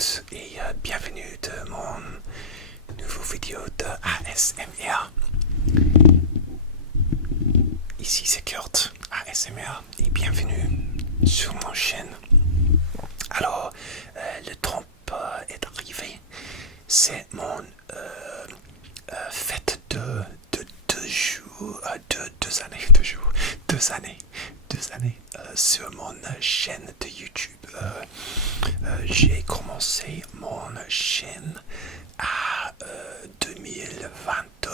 toutes et bienvenue de mon nouveau vidéo de ASMR. Ici c'est Kurt ASMR et bienvenue sur mon chaîne. Alors, le temps est arrivé. C'est mon fête de 2 années sur mon chaîne de YouTube. J'ai commencé mon chaîne à 2022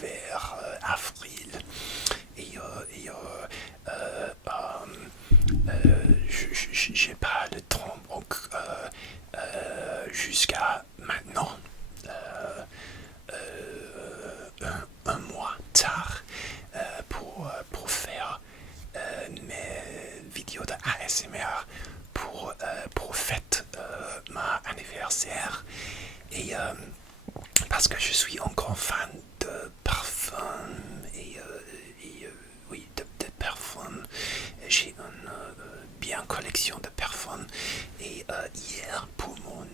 vers avril et j'ai pas le temps donc jusqu'à maintenant un mois tard pour faire mes vidéos de ASMR pour fête ma anniversaire et parce que je suis un grand fan de parfums et oui de parfums. J'ai une bien collection de parfums et hier pour mon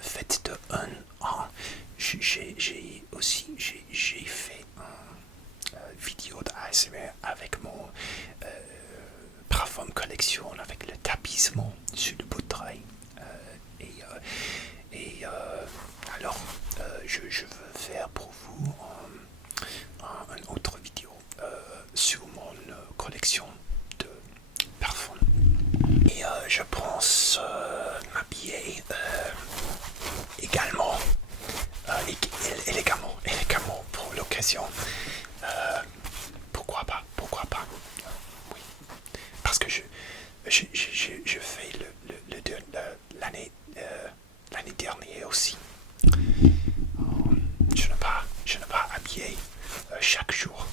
fête de 1 an j'ai fait une vidéo de ASMR avec mon parfum collection avec le tapissement sur le bouteille alors je veux faire pour vous une autre vidéo sur mon collection de parfums et je pense m'habiller également élégamment pour l'occasion. Pourquoi pas oui, parce que je fais l'année dernière aussi. Je n'ai pas habillé chaque jour.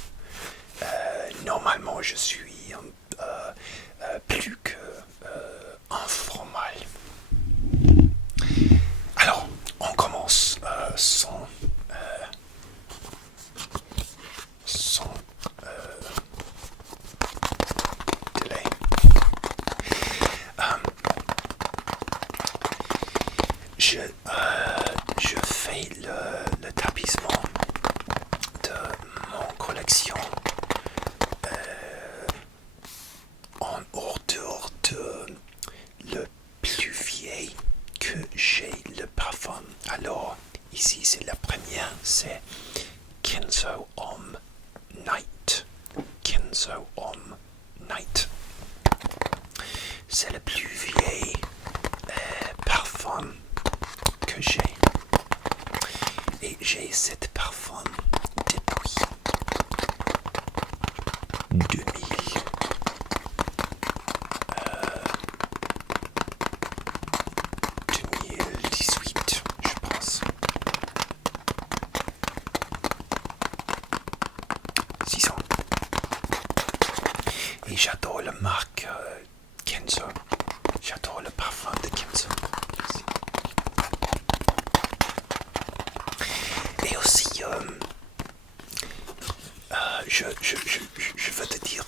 Normalement je suis plus que informel. Alors on commence sans délai. Je fais le tapissement de mon collection en ordre de le plus vieil que j'ai le parfum. Alors ici c'est la première, c'est Kenzo Homme Night. Kenzo Homme Night. C'est le plus vieil parfum que j'ai. Et j'ai cette parfum depuis 2018, je pense. 6 ans. Et j'adore la marque Kenzo. J'adore le parfum de Kenzo. Et aussi, je veux te dire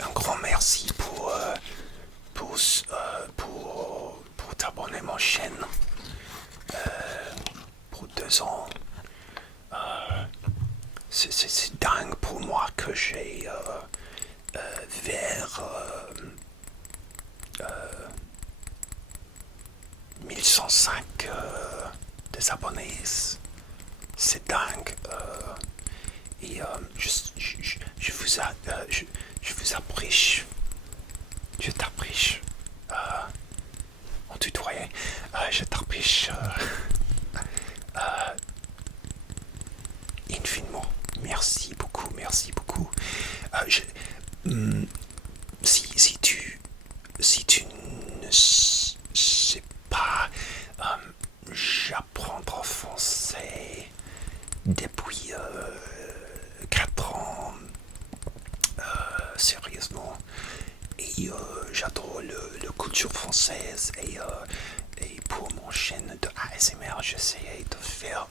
un grand merci pour t'abonner à ma chaîne pour 2 ans. C'est dingue pour moi que j'ai vers 1105 des abonnés. C'est dingue. Et je vous apprécie. Je t'apprécie. On tutoyait. Je t'apprécie infiniment. Merci beaucoup. Si tu ne sais pas, j'apprends le français depuis 4 ans, sérieusement, et j'adore la culture française et pour mon chaîne de ASMR j'essayais de faire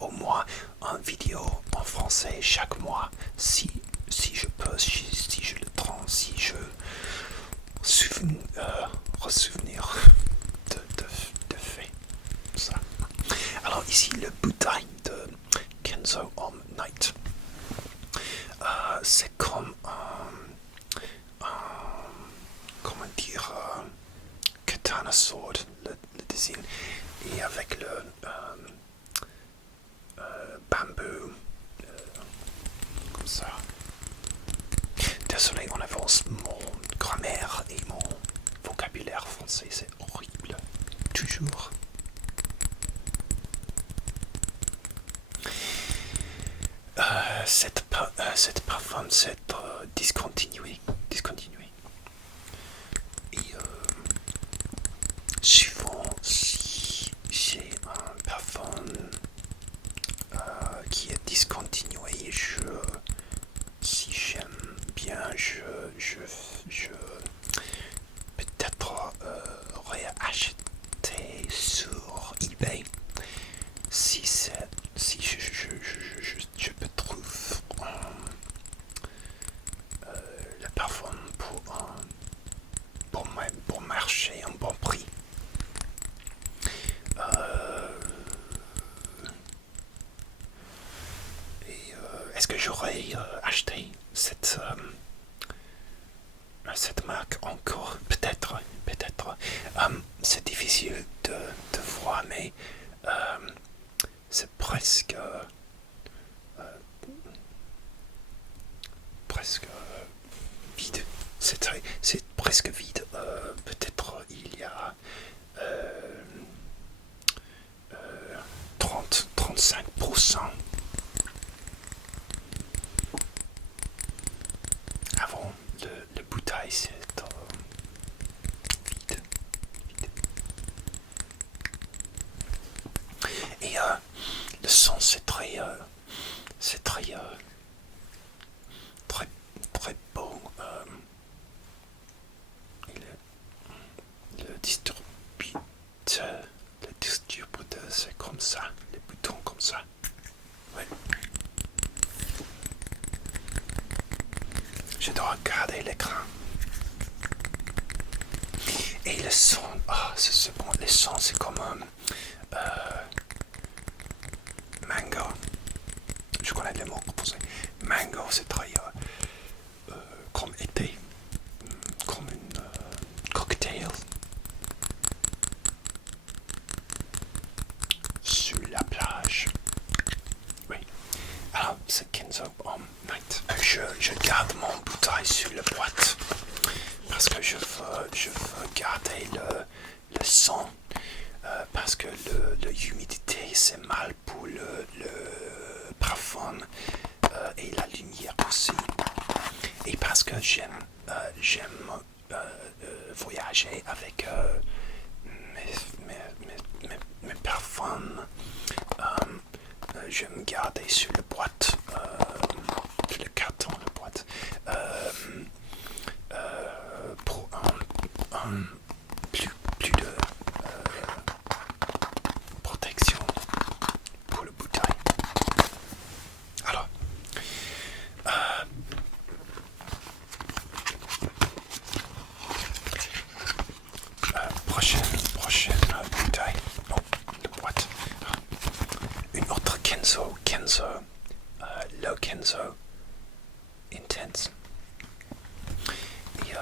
au moins une vidéo en français chaque mois si je peux, si je le trans, si je très en avance. Mon grammaire et mon vocabulaire français, c'est horrible. Toujours. Cette parfum, c'est discontinué. Et souvent, si j'ai un parfum qui est discontinué, si j'aime bien, je peut-être réacheter sur eBay si je peux trouver le parfum pour marcher un bon prix. Est-ce que j'aurais acheté cette marque encore? Peut-être. C'est difficile de voir, mais c'est presque vide. C'est presque vide. Peut-être il y a 30-35%. Avant, le bouteille, c'est vide. Et le son, c'est très beau. Le distributeur, c'est comme ça. Les boutons comme ça. Ouais. Je dois regarder l'écran. Et le son, c'est bon. Le son, c'est comme mango. Je connais les mots composés. Mango, c'est très comme été, comme une cocktail sur la plage. Oui. Alors, c'est Kenzo Night. Je garde mon bouteille sur la boîte parce que je veux garder le son parce que l'humidité c'est mal pour le parfum et la lumière aussi. Et parce que j'aime voyager avec mes parfums, j'aime garder sur la boîte, le carton, la boîte, pour un plus de protection pour le bouteille. Alors, prochaine bouteille. Non, la boîte. Une autre Kenzo, Low Kenzo Intense. Et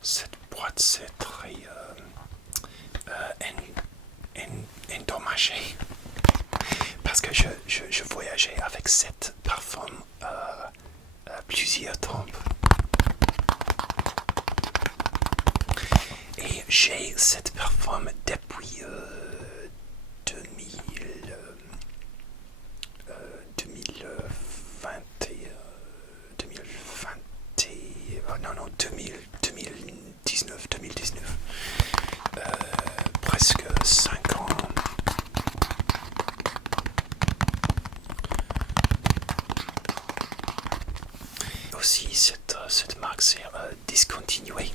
cette boîte, c'est très endommagé parce que je voyageais avec cette parfum plusieurs temps. Et j'ai cette parfum depuis 2019, presque 5 ans. Aussi, cette marque s'est discontinuée.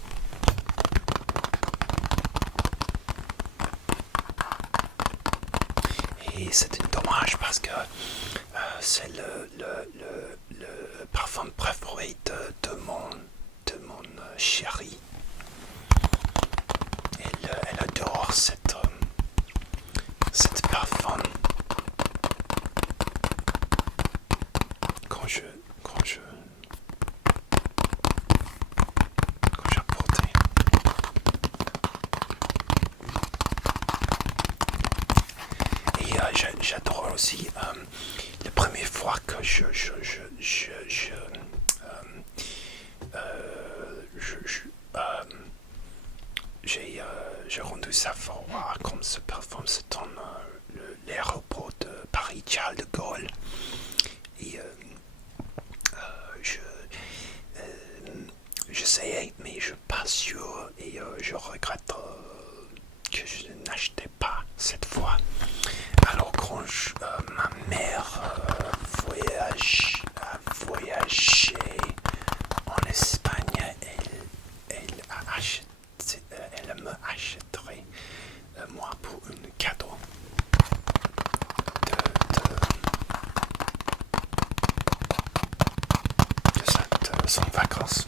Et c'est dommage parce que c'est le parfum préféré de mon chérie. Elle adore cette parfum. Quand je j'adore aussi la première fois que j'ai rendu savoir comme ce parfum c'est dans l'aéroport de Paris-Charles de Gaulle. Et je, j'essayais, mais je ne suis pas sûr et je regrette que je n'achetais pas cette fois. Alors quand ma mère a voyagé en Espagne, elle me achèterait moi pour un cadeau de son vacances.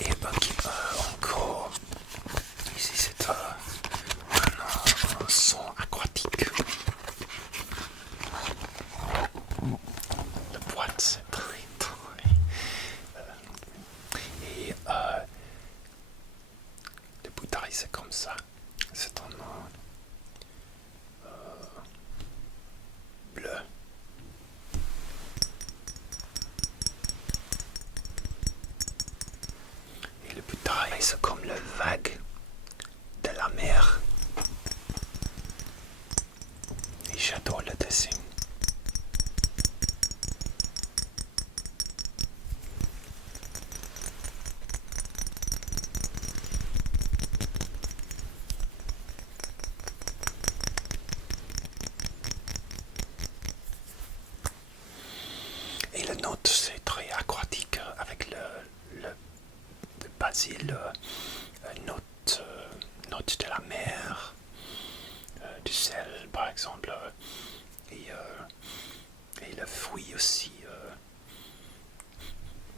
Et encore, ici c'est un son aquatique. La boîte c'est très très. Et les bouteilles c'est comme ça. C'est en bleu. Et les bouteilles c'est comme le vague de la mer. Et j'adore le dessin. Et le note c'est très aquatique avec le basil, note de la mer, du sel par exemple, et le fruit aussi.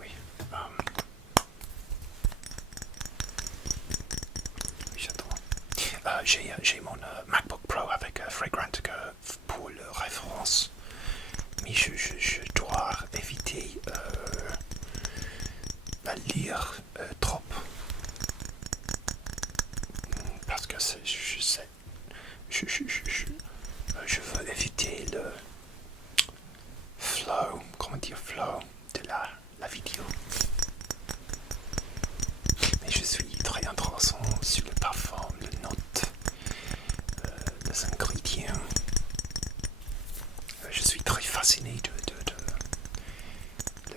Oui, j'adore. J'ai mon MacBook Pro avec Fragrant pour la référence, mais je dois éviter à lire trop parce que je sais, je veux éviter le flow de la vidéo. Mais je suis très intéressant sur le parfum, les notes, les ingrédients. Je suis très fasciné de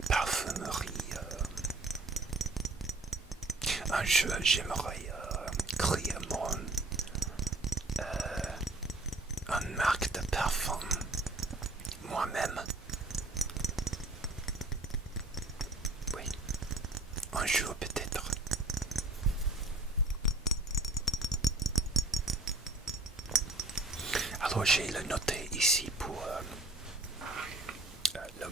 parfumerie. Un jour, j'aimerais créer une marque de parfum moi-même. Oui, un jour peut-être. Alors j'ai le noté ici pour Low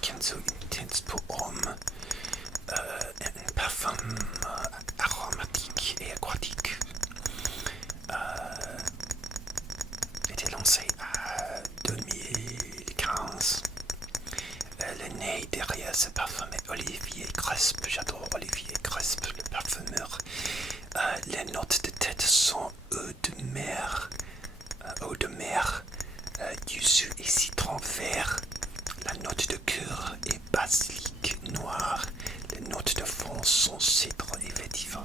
Kenzo Intense pour homme. Un parfum aromatique et aquatique. Était lancé à 2015. Le nez derrière ce parfum est Olivier Cresp. J'adore Olivier Cresp, le parfumeur. Les notes de tête sont eau de mer, yuzu et citron vert. La note de cœur est basilic noir. Les notes de fond sont cèdre et vétiver.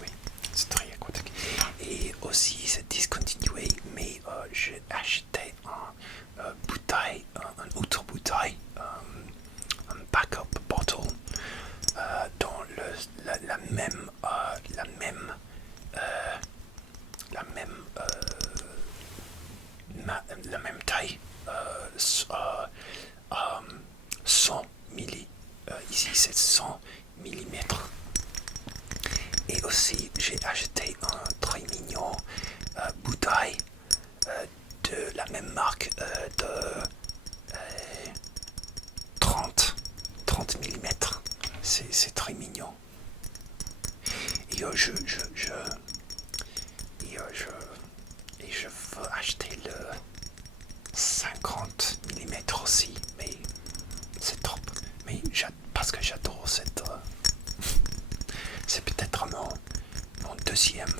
Oui, c'est très aquatique. Et aussi, c'est discontinué, mais j'ai acheté une bouteille, une autre bouteille, un backup bottle dans la même taille, 100 milli. Ici c'est 100 mm. Et aussi j'ai acheté un très mignon bouteille de la même marque de 30 mm. C'est très mignon. Et je veux acheter le 50 mm aussi, mais c'est trop. Mais parce que j'adore cette... c'est peut-être mon deuxième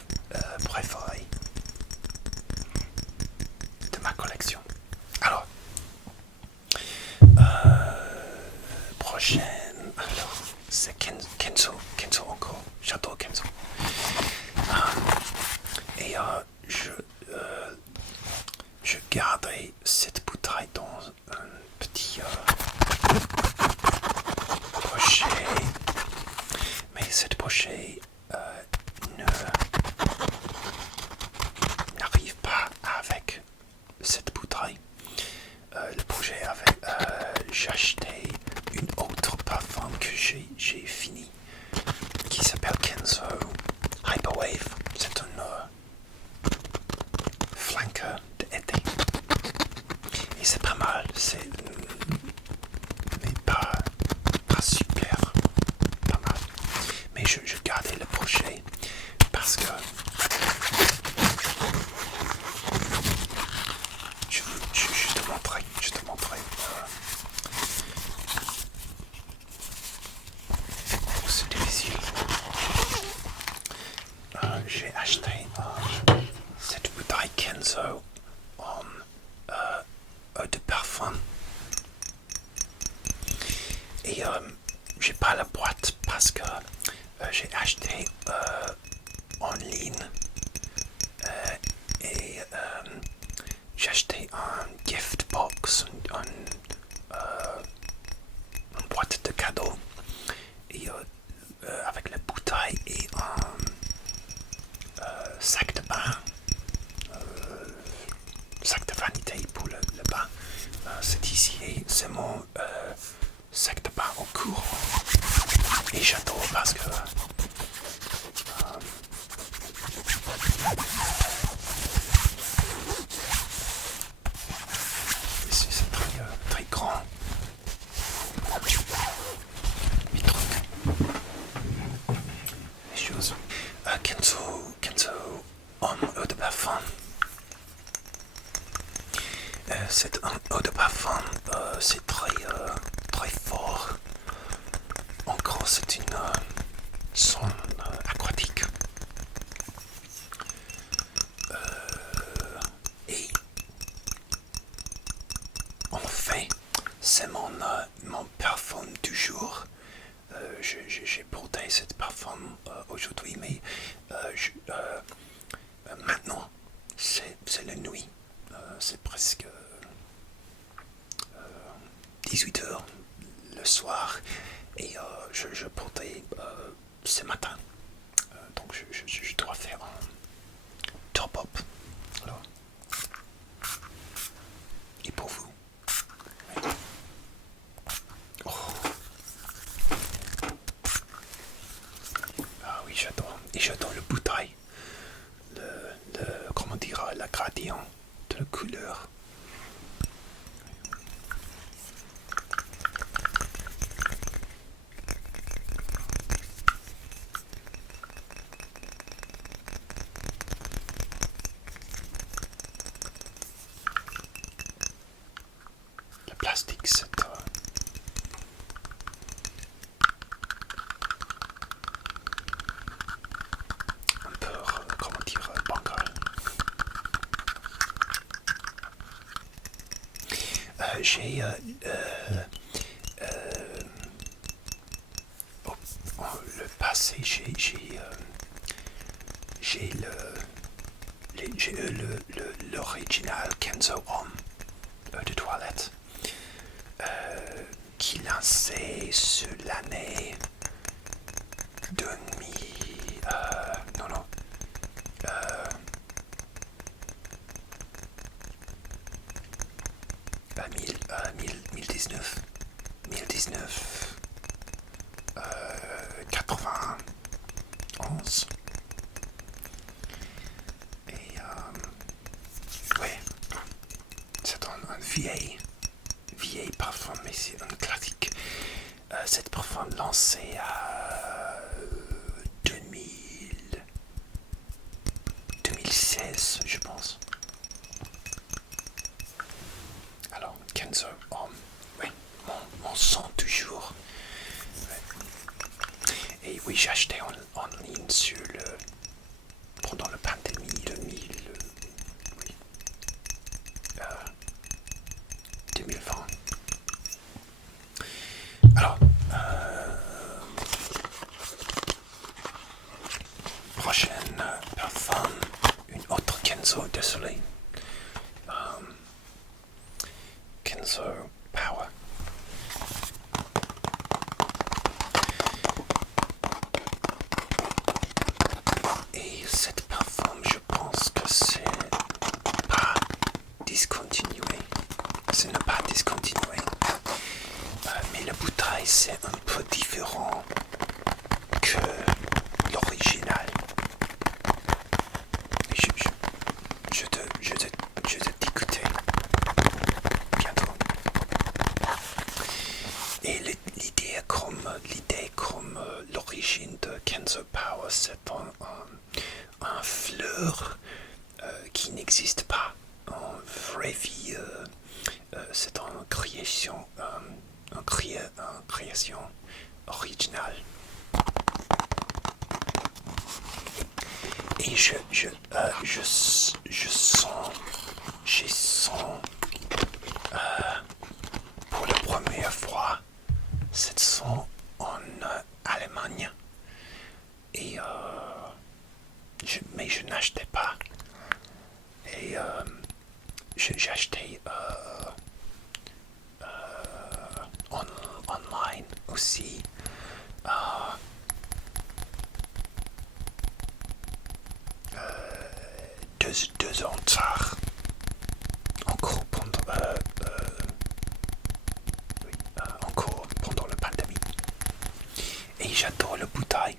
prochaine, alors, c'est Kenzo. Kenzo encore. J'adore Kenzo. Et je garderai cette bouteille dans un petit pochet. Mais cette pochet n'arrive pas avec cette bouteille. Le projet avec j'ai acheté une autre parfum que j'ai fini qui s'appelle Kenzo Hyperwave. C'est un flanker d'été et c'est pas mal, mais pas super pas mal, mais je gardais le projet parce que je te montrerai. C'est difficile. J'ai acheté cette bouteille Kenzo en eau de parfum. Et j'ai pas la boîte parce que j'ai acheté en ligne et j'ai acheté un gift box, une boîte de cadeaux et avec la bouteille et un sac de bain, sac de vanité pour le bain. C'est ici et c'est mon sac de bain au cours et j'adore parce que c'est très grand. Les trucs, les choses. Kenzo homme eau de parfum. C'est un eau de parfum, c'est très fort. Encore, c'est une son aquatique. Et en fait, c'est mon parfum du jour. J'ai porté cette parfum aujourd'hui, mais maintenant, c'est la nuit. C'est presque 18h le soir et je portais ce matin. Donc je dois faire un top-up. Alors. Et pour vous. Oh. Ah oui, j'adore. Et j'adore le bouteille. Comment dire, la gradient de la couleur. Le plastique, c'est un peu, comment dire, bancal. J'ai le passé, j'ai l'original Kenzo Homme de toilette qui lançait sur l'année 2000, non, 1019, 91. Et ouais, c'est un vieil parfum, mais c'est un classique. Cette parfum lancé à 2016, je pense. Alors, Kenzo Homme, oui, mon sang toujours. Ouais. Et oui, j'ai acheté en ligne pendant la pandémie 2020. Alors, bouteille, c'est un peu différent que l'original. Je te t'écouter bientôt. Et l'idée comme l'origine de Kenzo Power, c'est un fleur qui n'existe pas en vraie vie. C'est une création, une création originale. Et je sens, pour la première fois cette son en Allemagne. Et mais je n'achetais pas. Et j'ai acheté online aussi. Deux ans tard, encore pendant la pandémie. Et j'adore la bouteille.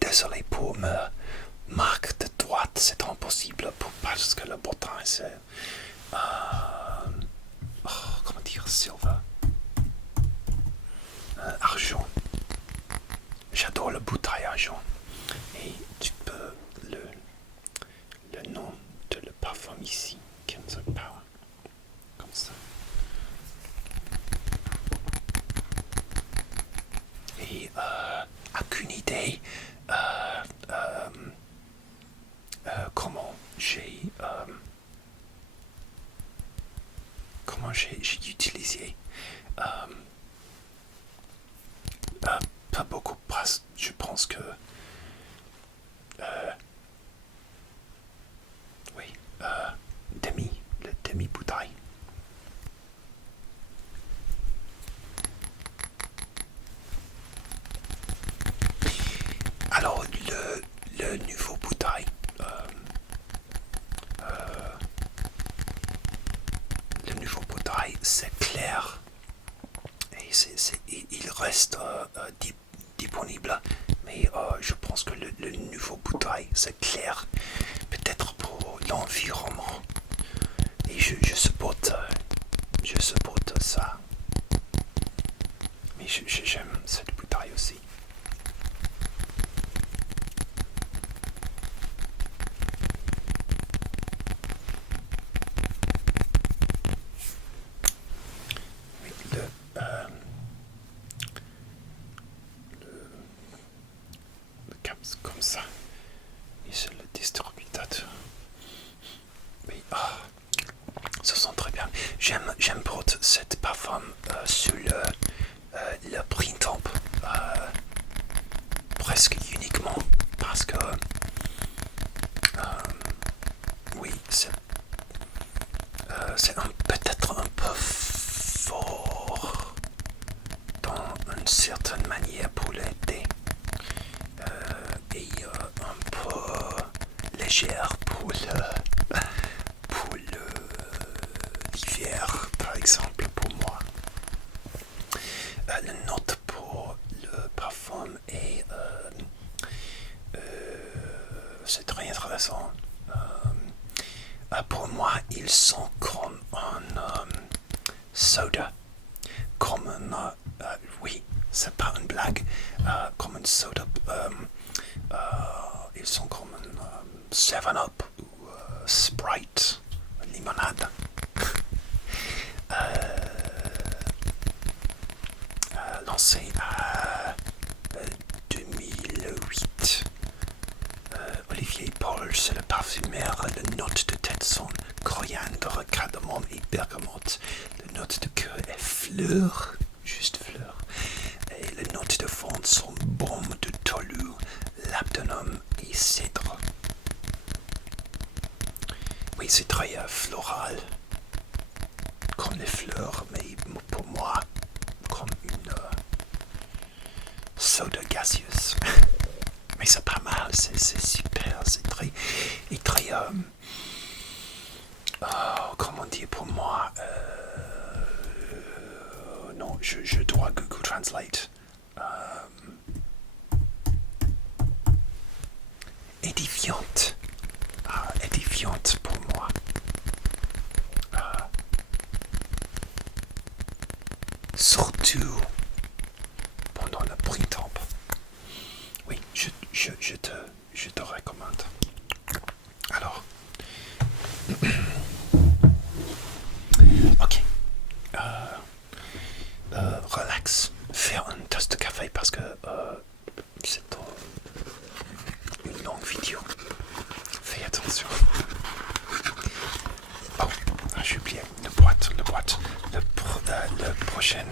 Désolé pour ma marque de droite, c'est impossible parce que la bouteille c'est comment dire, silver, argent. J'adore la bouteille argent. Et tu peux le nom de le parfum ici, Kenzo Power, comme ça. Et aucune idée comment j'ai utilisé. Pas beaucoup, je pense que oui, le demi bouteille. Alors le nouveau bouteille, c'est clair et il reste disponible, mais je pense que le nouveau bouteille c'est clair, peut-être pour l'environnement, et je supporte ça, mais j'aime cette bouteille aussi. Comme ça, et c'est le distributeur. Oui, ça sent très bien. J'aime porter cette parfum sur le printemps, presque uniquement parce que oui, c'est peut-être un peu fort dans une certaine manière pour l'été. Et un peu légère pour l'hiver, par exemple, pour moi. La note pour le parfum est c'est très intéressant. Pour moi, ils sont comme un soda, comme un oui, c'est pas une blague, comme un soda. Ils sont comme un 7-Up ou Sprite, limonade. Lancé à 2008. Olivier Paul, c'est le parfumeur. Les notes de tête sont coriandre, cardamome et bergamote. Les notes de cœur est fleur, juste fleur. Et les notes de fond sont baume de tolu, labdanum et cèdre. Oui, c'est très floral, comme les fleurs, mais pour moi, comme une soda gaseuse. Mais c'est pas mal, c'est super, c'est très, et très, comment dire, pour moi, non, je dois Google Translate. Édifiante. Édifiante pour moi. Surtout pendant le printemps. Oui, je te recommande. Alors, ok. Relax. Faire une tasse de café parce que c'est une longue vidéo. Fais attention. Oh, j'ai oublié. Le boîte. Le prochain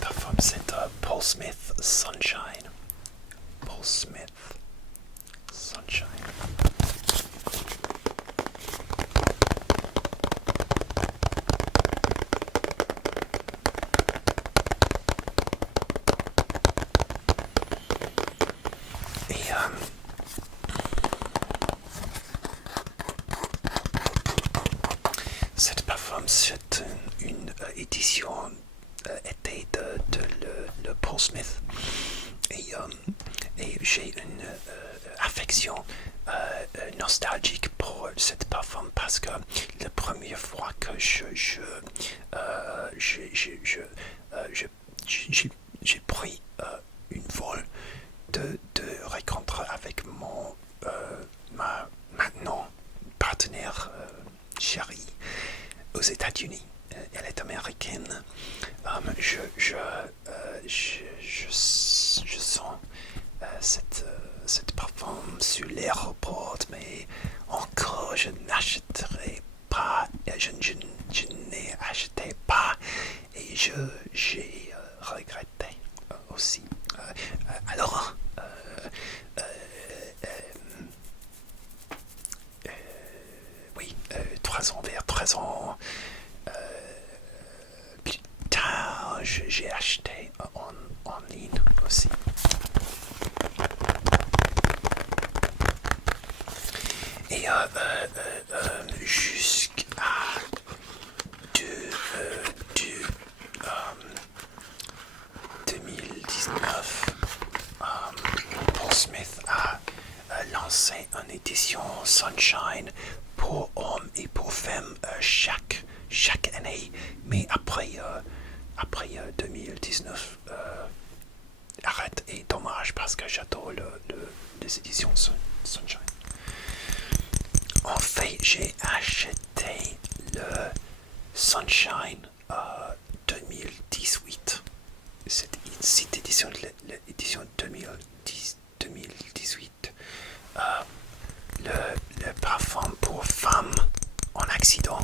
parfum, c'est Paul Smith Sunshine. Paul Smith Sunshine. Et cette parfum, c'est une édition été de le Paul Smith. Et j'ai une affection nostalgique pour cette parfum parce que la première fois que j'ai pris une vol de rencontre avec ma maintenant partenaire chérie aux États-Unis. Elle est américaine. Je sens cette parfum sur l'aéroport, mais encore je n'achèterai pas, je n'ai acheté pas et j'ai regretté aussi. Alors, oui, 3 ans plus tard, j'ai acheté en ligne aussi. Et jusqu'à 2019, Paul Smith a lancé une édition Sunshine pour hommes et pour femmes chaque année. Mais après 2019, arrête, et dommage parce que j'adore les éditions Sunshine. En fait, j'ai acheté le Sunshine 2018. Cette édition, l'édition 2018. Le parfum pour femmes en accident.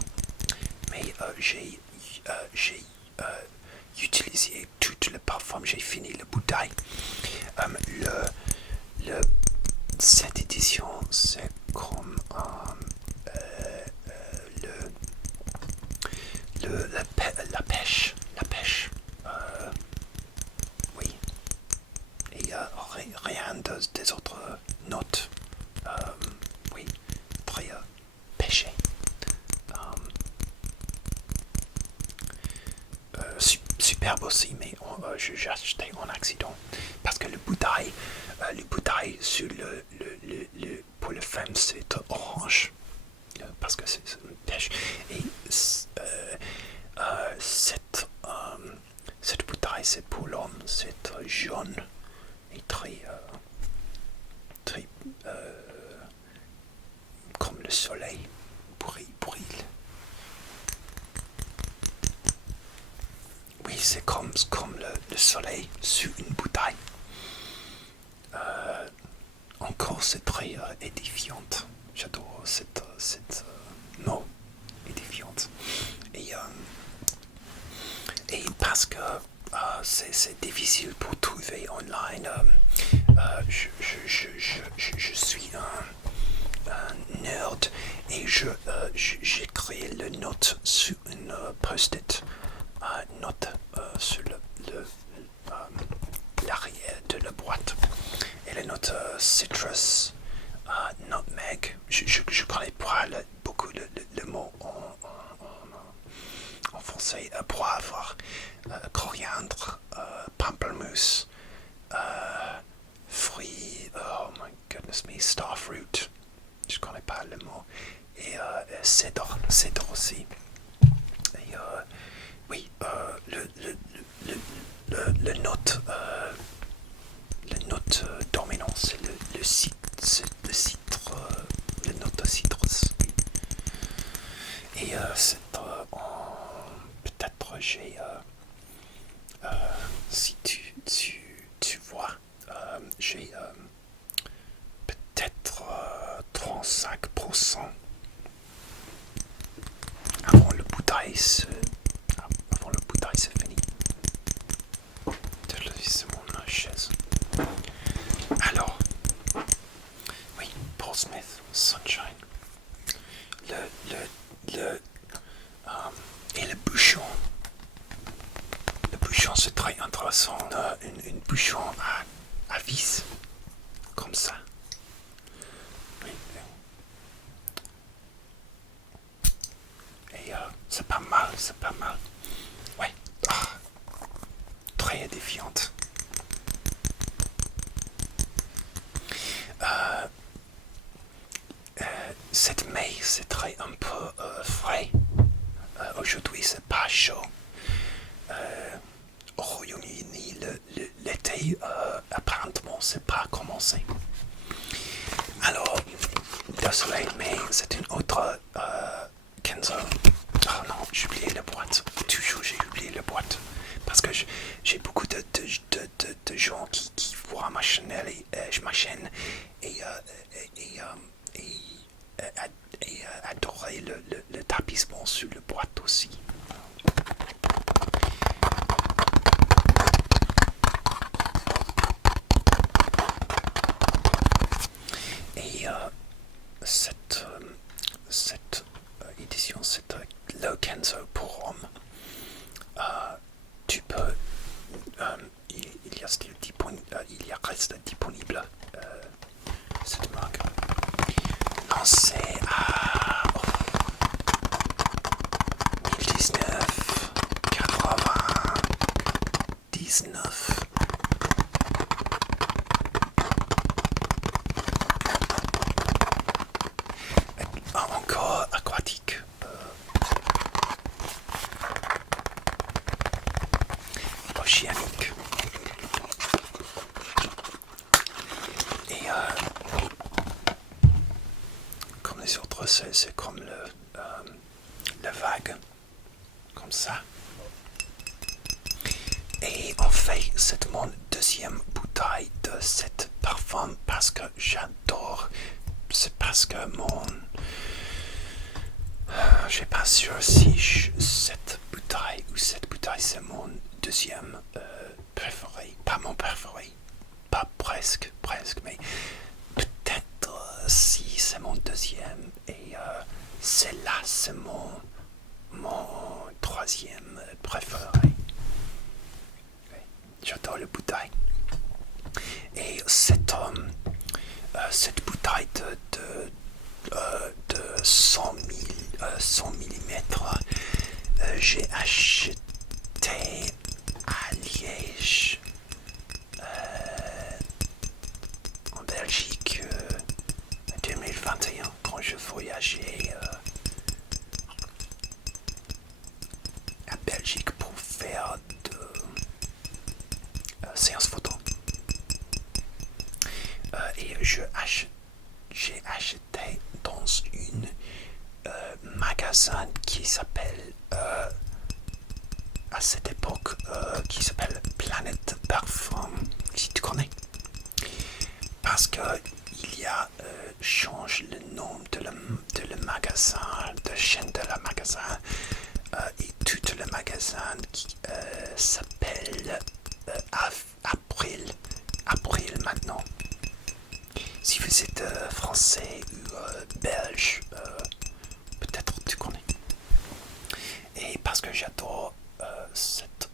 Mais j'ai utilisé tout le parfum. J'ai fini le bouteille. Cette édition, c'est comme la pêche. Oui. Et il n'y a rien des autres notes. Oui, très pêché. Superbe aussi, mais j'ai acheté en accident parce que le bouteille sur pour le femme c'est orange parce que c'est une pêche et cette bouteille c'est pour l'homme, c'est jaune et très comme le soleil brille. Oui, c'est comme le soleil sur une bouteille. Encore, c'est très édifiante. J'adore cette mot, édifiante. Et parce que c'est difficile pour trouver online, je suis un nerd et j'ai créé le note sur une post-it. Note sur l'arrière de la boîte et la note citrus, nutmeg. Je connais pas beaucoup le mot en français. français, poivre, coriandre, pamplemousse, fruits, oh my goodness me, starfruit, je connais pas le mot, et cèdre aussi. Et oui, le note, dominant, c'est le citre, le note citrus. Et peut-être j'ai, si tu vois, j'ai peut-être 35% avant le bouteille se finit. C'est mon chaise. Alors, oui, Paul Smith, Sunshine. Et le bouchon. Le bouchon, c'est très intéressant. Une bouchon à vis, comme ça. Oui. Et c'est pas mal, Ouais. Très édifiante. Cette mai, c'est très un peu frais. Aujourd'hui, c'est pas chaud. Au Royaume-Uni, l'été, apparemment, c'est pas commencé. Alors, désolé, mais c'est une autre Kenzo. Oh non, j'ai oublié la boîte. Toujours, j'ai oublié la boîte. Parce que j'ai beaucoup de gens qui voient ma chaîne et adorer le tapissement sur le boîte aussi. Et cette édition, c'est le Kenzo pour homme. Tu peux, il y a reste disponible cette marque. Lancé à 2019, 99. Encore aquatique. Oceanique. Et comme les autres, c'est comme le vague. Comme ça. Et en fait, c'est mon deuxième bouteille de cette parfum parce que j'adore. C'est parce que je suis pas sûr si cette bouteille c'est mon deuxième préféré. Pas mon préféré. Pas presque, mais peut-être si c'est mon deuxième. Et celle-là, c'est mon troisième préféré. J'adore le bouteille. Et cette bouteille de 100 millimètres, j'ai acheté à Liège, en Belgique, en 2021, quand je voyageais à Belgique pour faire de séances photo. Et j'ai acheté dans une magasin qui s'appelle à cette époque qui s'appelle Planet Parfum, si tu connais, parce que il y a change le nom de le magasin, de chaîne de la magasin, et tout le magasin qui s'appelle April maintenant. Si vous êtes français ou belge, peut-être tu connais. Et parce que j'adore cette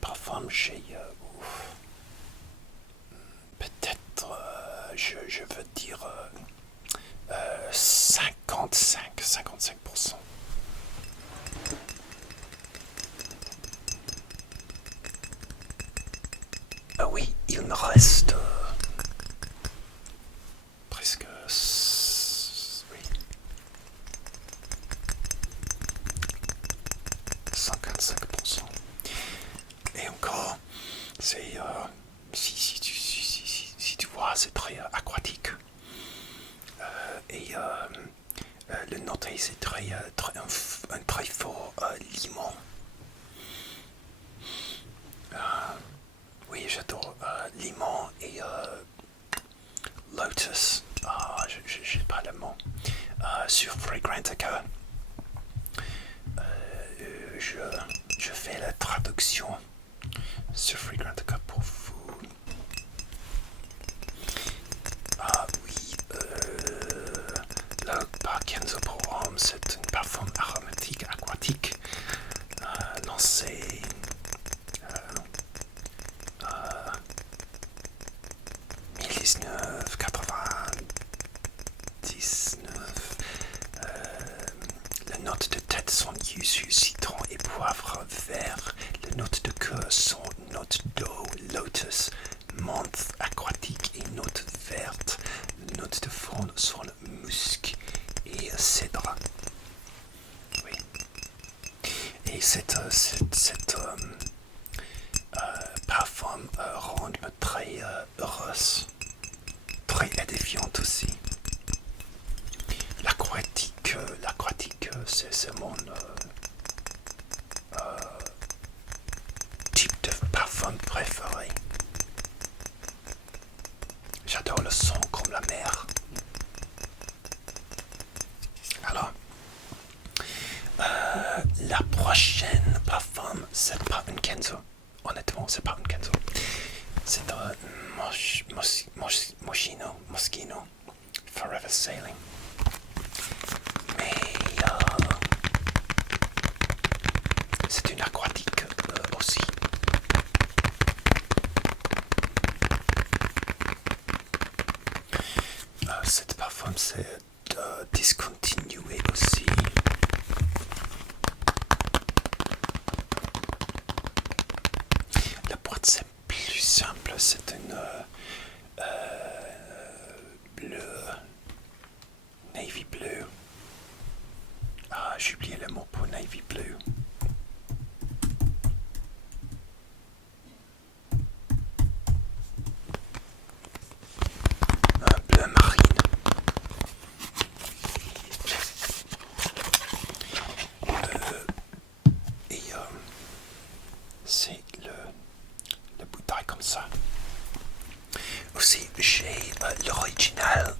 parfum, j'ai peut-être, je veux dire 55%. 25%. Et encore, c'est si tu vois, c'est très aquatique. Et le noté, c'est un très fort limon. Oui, j'adore limon et lotus. Je n'ai pas le mot. Sur Fragrantica, je fais la traduction sur Fragrantica pour vous. Ah oui, le Kenzo Pro Homme, c'est un parfum aromatique aquatique lancé 1999. Les notes de tête sont yuzu, citron et poivre vert. Les notes de cœur sont notes d'eau, lotus, menthe aquatique et notes vertes. Les notes de fond sont musc et cèdre. Oui. Et cette parfum rend très heureuse, très édifiante aussi. L'aquatique, c'est mon type de parfum préféré. J'adore le son comme la mer. Alors, la prochaine parfum, c'est pas une Kenzo. Honnêtement, c'est pas une Kenzo. C'est un Moschino Forever Sailing. Mais c'est une aquatique aussi. Cette parfum, c'est discontinué aussi. La boîte, c'est plus simple. C'est une bleu, navy bleu. J'ai oublié le mot pour navy bleu. Un bleu marine. Et c'est le bouteille comme ça. Aussi, j'ai l'original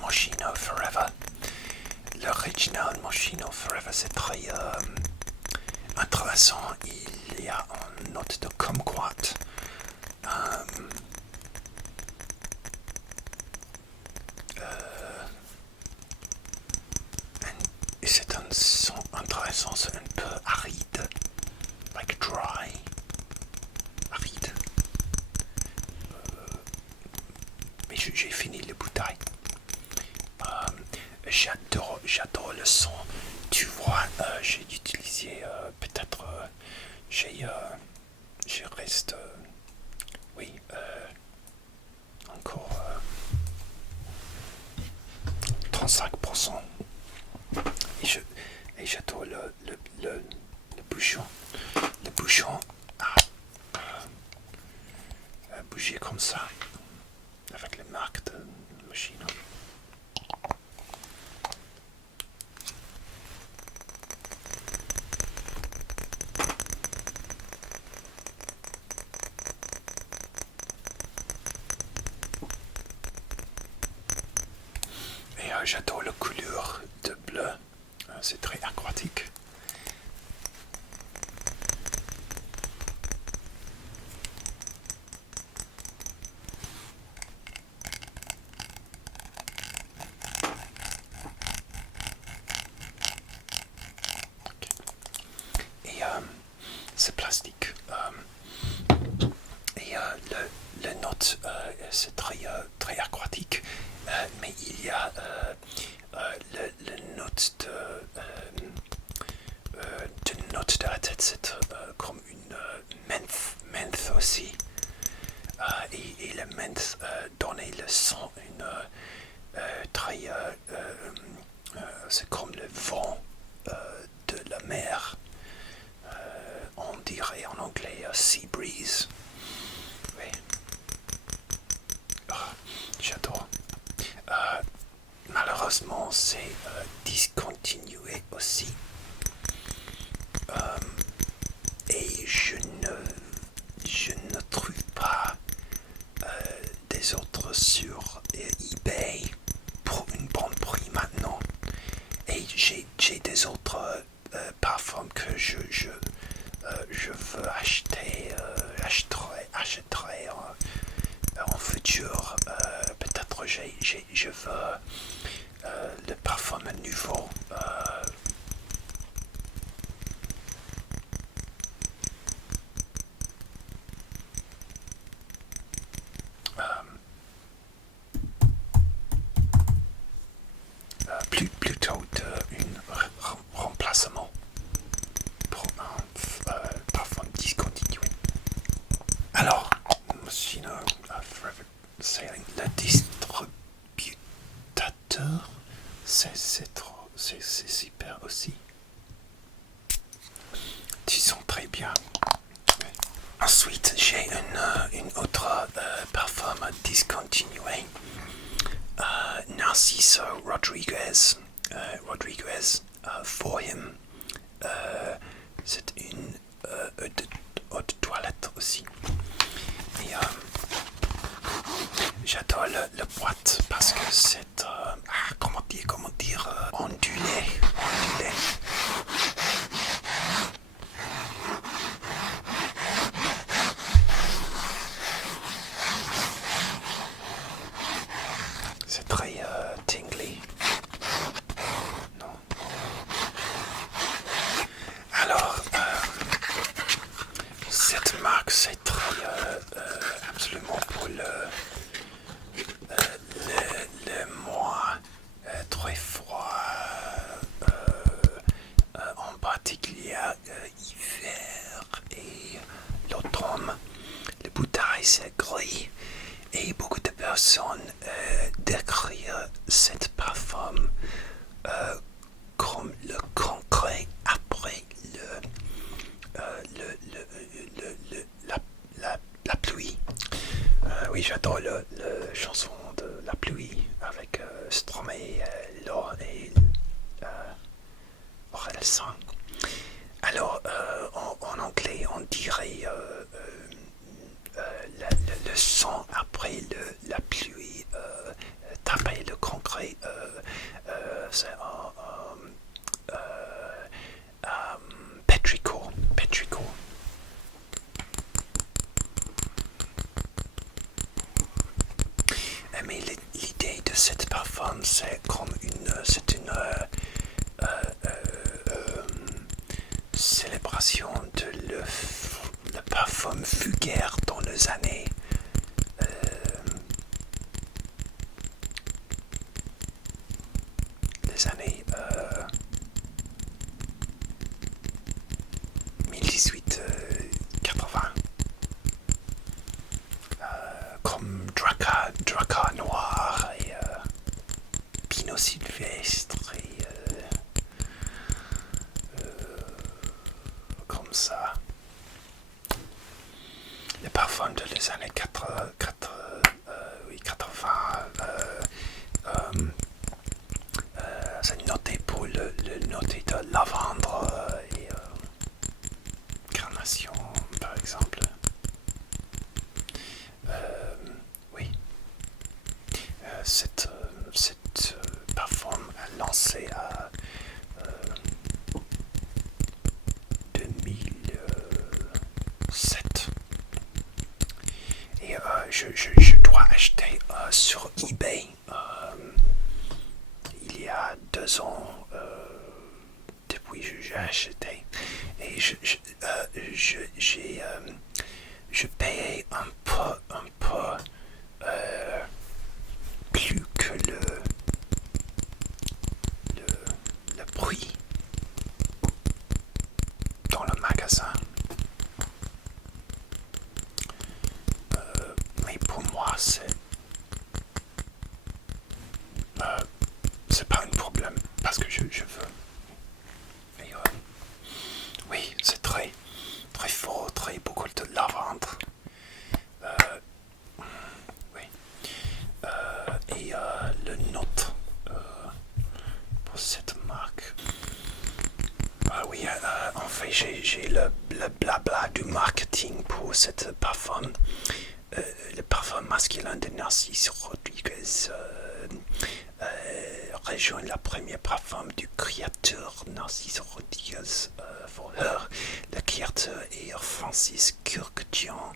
Moschino Forever. L'original Moschino Forever, c'est très intéressant. Il y a une note de kumquat. Et c'est un son intéressant, c'est un peu aride, like dry, aride. Mais j'ai fini le bouteille. J'adore le son. Tu vois, j'ai utilisé peut-être, j'ai reste, oui, encore 35%. Et j'adore le bouchon. Le bouchon a bougé comme ça, avec les marques de Moschino. Et j'adore la couleur de bleu. C'est très aquatique. Et c'est plastique. Et le note, c'est très aquatique. Mais il y a le note de la tête, c'est comme une menthe aussi. Et le menthe donnait le son très c'est comme le vent de la mer. parfum que je veux acheter, achèterai en futur. Peut-être je veux le parfum nouveau. Plutôt d'un remplacement pour un parfum discontinué. Alors, sinon, Sailing, le distributeur, c'est super aussi. Tu sens très bien. Ensuite, j'ai une autre parfum discontinué. Narciso Rodriguez. For him. C'est une eau de toilette aussi. Et j'adore le boîte parce que c'est comment dire ondulé. C'est très tingly. Non. Alors, cette marque, c'est très absolument pour le mois très froid, en particulier hiver et l'automne. Le bouteille c'est gris et beaucoup de personnes décrivent cette parfum comme le concret après la pluie. Oui, j'adore la chanson de la pluie avec Stromae, Laure et Orelsan. Alors, en anglais, on dirait le son après la pluie, taper le concret, c'est petrichor. Mais l'idée de cette parfum, c'est comme une célébration de le parfum vulgaire dans les années 1880, comme Draca Noir et Pinot Sylvestre et comme ça. Les parfums de les années 80, c'est noté pour le noté de lavande et carnation par exemple. Oui, cette parfum a lancé à 2007 et je dois acheter sur eBay il y a 2 ans depuis que j'ai acheté et je payais un peu plus que le prix dans le magasin. Mais pour moi, c'est pas un problème parce que je veux. Et, oui, c'est très fort, très beaucoup de lavande. Oui. Et le note pour cette marque. Oui, en fait, j'ai le blabla du marketing pour cette parfum. Le parfum masculin de Narciso Rodriguez rejoint la première parfum du créateur Narciso Rodriguez vorher lackierte er Francis Kurkdjian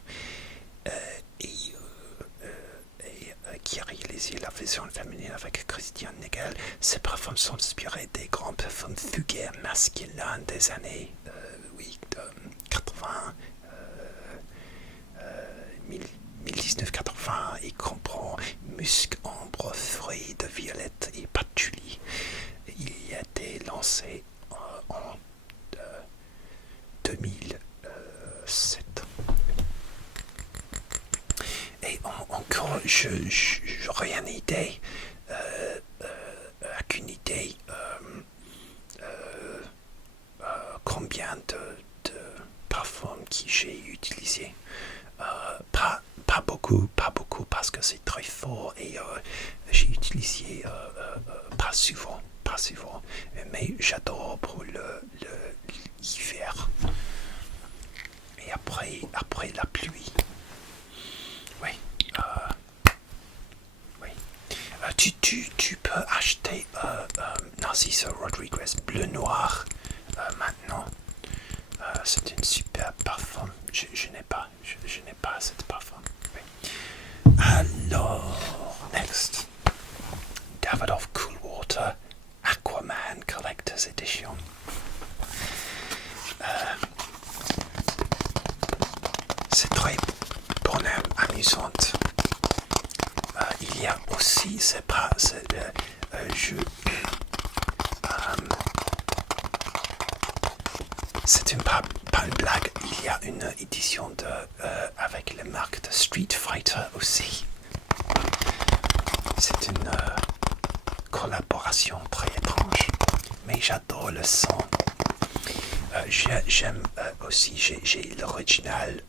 et qui a réalisé la version féminine avec Christian Nagel. Ces parfums sont inspirés des grands parfums fugaires masculins des années 80, 1980 et comprend musc, ambre, fruits de violette et patchouli. Il y a été lancé en 2007. Et encore, j'aurais une idée, aucune idée combien de parfums que j'ai utilisé. Pas beaucoup, parce que c'est très fort et j'ai utilisé pas souvent, mais j'adore pour l'hiver. Et après la pluie. Oui. Tu peux acheter Narciso Rodriguez bleu noir maintenant. C'est une super parfum. Je n'ai pas cette parfum. Oui. Alors, next. Davidoff Coolwater Aquaman Collector's Edition. C'est très bonne, amusante. Il y a aussi, c'est pas une blague, il y a une édition avec les marques de Street Fighter aussi. C'est une collaboration très étrange, mais j'adore le son. J'aime aussi, j'ai l'original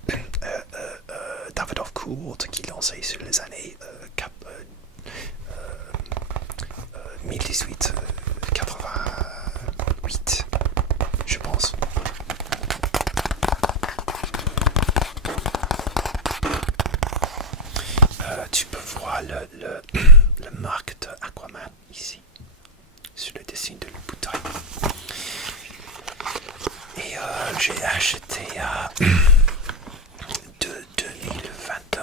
Davidoff Coolwater qui est lancé sur les années 1888, je pense. Tu peux voir le marque de Aquaman ici, sur le dessin de la bouteille. Et j'ai acheté à 2022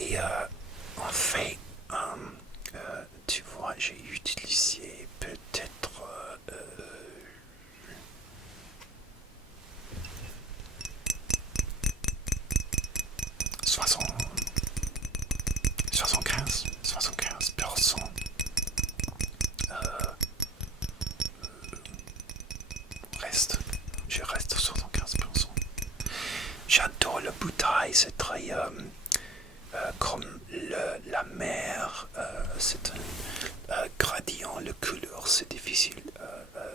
et en fait tu vois, j'ai utilisé peut-être 75%. Je reste 75%. J'adore la bouteille, c'est très comme la mer, c'est un gradient, le couleur, c'est difficile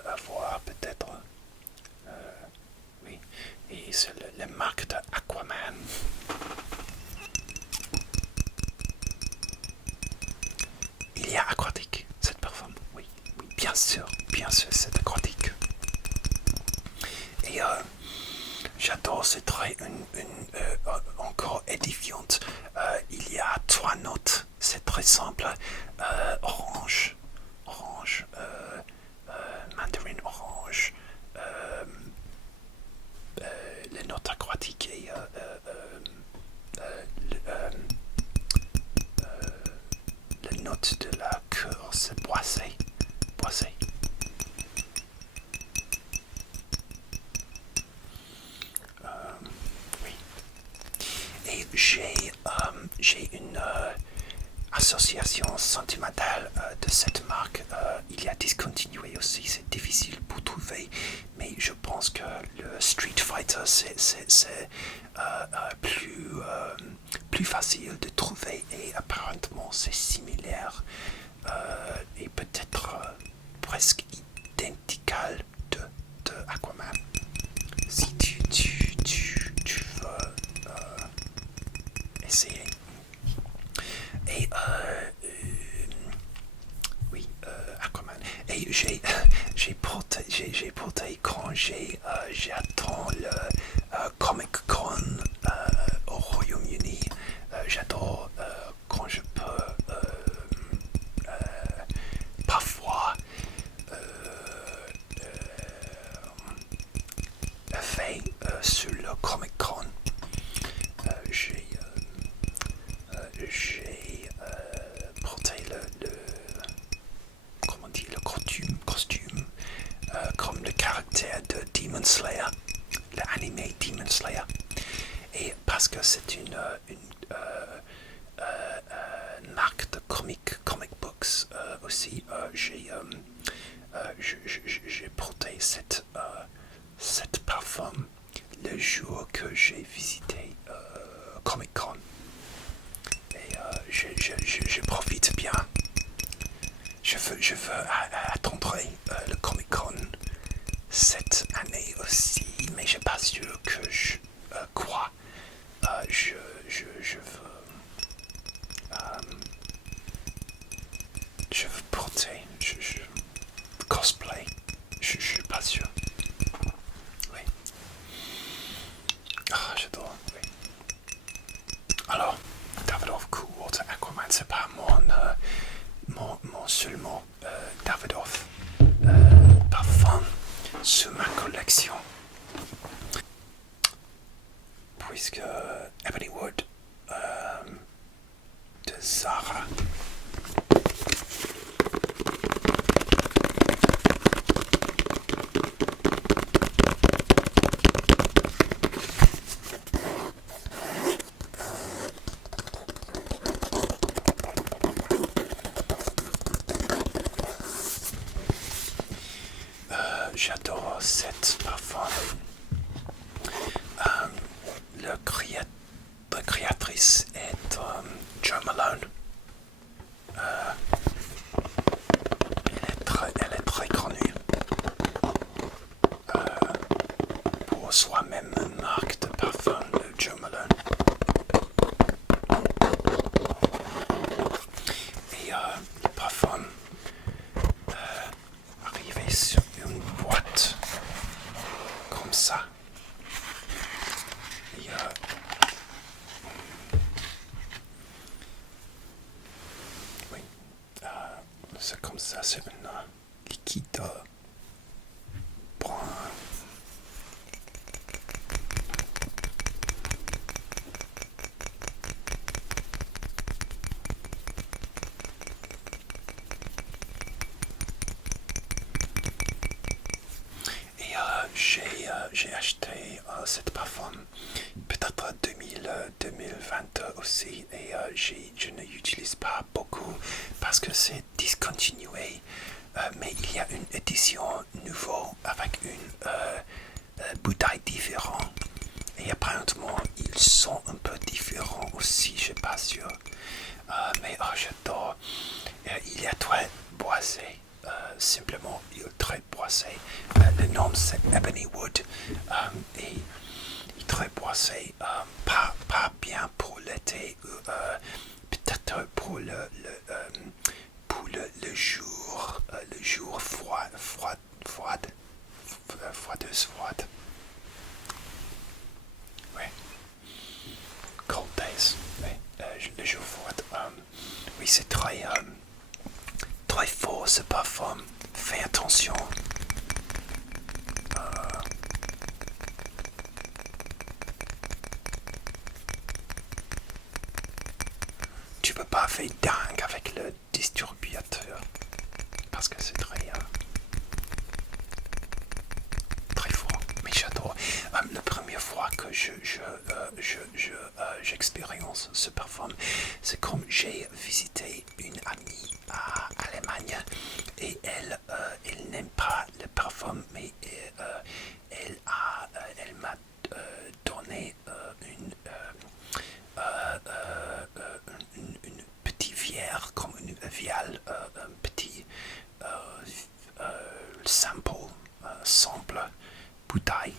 à voir peut-être. Oui, et c'est la marque de Aquaman. Il y a aquatique, cette parfum. Oui, bien sûr, c'est aquatique. Et j'adore, c'est très encore édifiante. Il y a 3 notes, c'est très simple. Orange, mandarine orange, les notes aquatiques et les notes de la cœur, c'est boisé. Oui. Et j'ai une association sentimentale de cette marque. Il y a discontinué aussi, c'est difficile pour trouver, mais je pense que le Street Fighter c'est plus facile de trouver et apparemment c'est similaire et peut-être presque identical de Aquaman. Si tu veux essayer. Et oui, Aquaman. Et j'ai porté quand j'attends le Comic Con au Royaume-Uni. J'adore quand je peux parfois Comic Con. J'ai porté comment on dit, le costume comme le caractère de Demon Slayer, l'anime Demon Slayer. Et parce que c'est une marque de comic books aussi, j'ai porté cette parfum le jour que j'ai visité Comic Con. Et je profite bien. Je veux attendre le Comic Con cette année aussi, mais je suis pas sûr que je crois. Je veux porter, je cosplay. Je suis pas sûr. Oui. Ah, j'adore. Oui. Alors, Davidoff, Coolwater, Aquaman, c'est pas mon seul mot. Davidoff, parfum sur ma collection. Puisque Ebony Wood de Zara. J'adore cette parfum. La créatrice est Jo Malone. Elle est très connue pour soi-même une marque de parfum de Jo Malone. Et le parfum arrivait sur une boîte comme ça. Et oui, c'est comme ça, c'est un liquide brun. Et j'ai acheté cette parfum peut-être 2020 aussi, et je ne l'utilise pas beaucoup parce que c'est discontinué, mais il y a une édition nouveau avec une bouteille différente, et apparemment ils sont un peu différents aussi, je suis pas sûr, mais j'adore. Il est très boisé, simplement il est très boisé. Le nom c'est Ebony Wood, et il est très boisé, pas bien pour l'été, peut-être pour le jour froide. Oui. Cold days. Oui. Le jour froid. Oui, c'est très fort ce parfum. Fais attention. Tu peux pas faire dingue avec le distributeur parce que c'est très fort. Mais j'adore. La première fois que j'expérience ce parfum, c'est comme j'ai visité une amie à Allemagne, et elle n'aime pas le parfum, mais elle m'a donné une petite bière, comme une viale, un petit sample bouteille.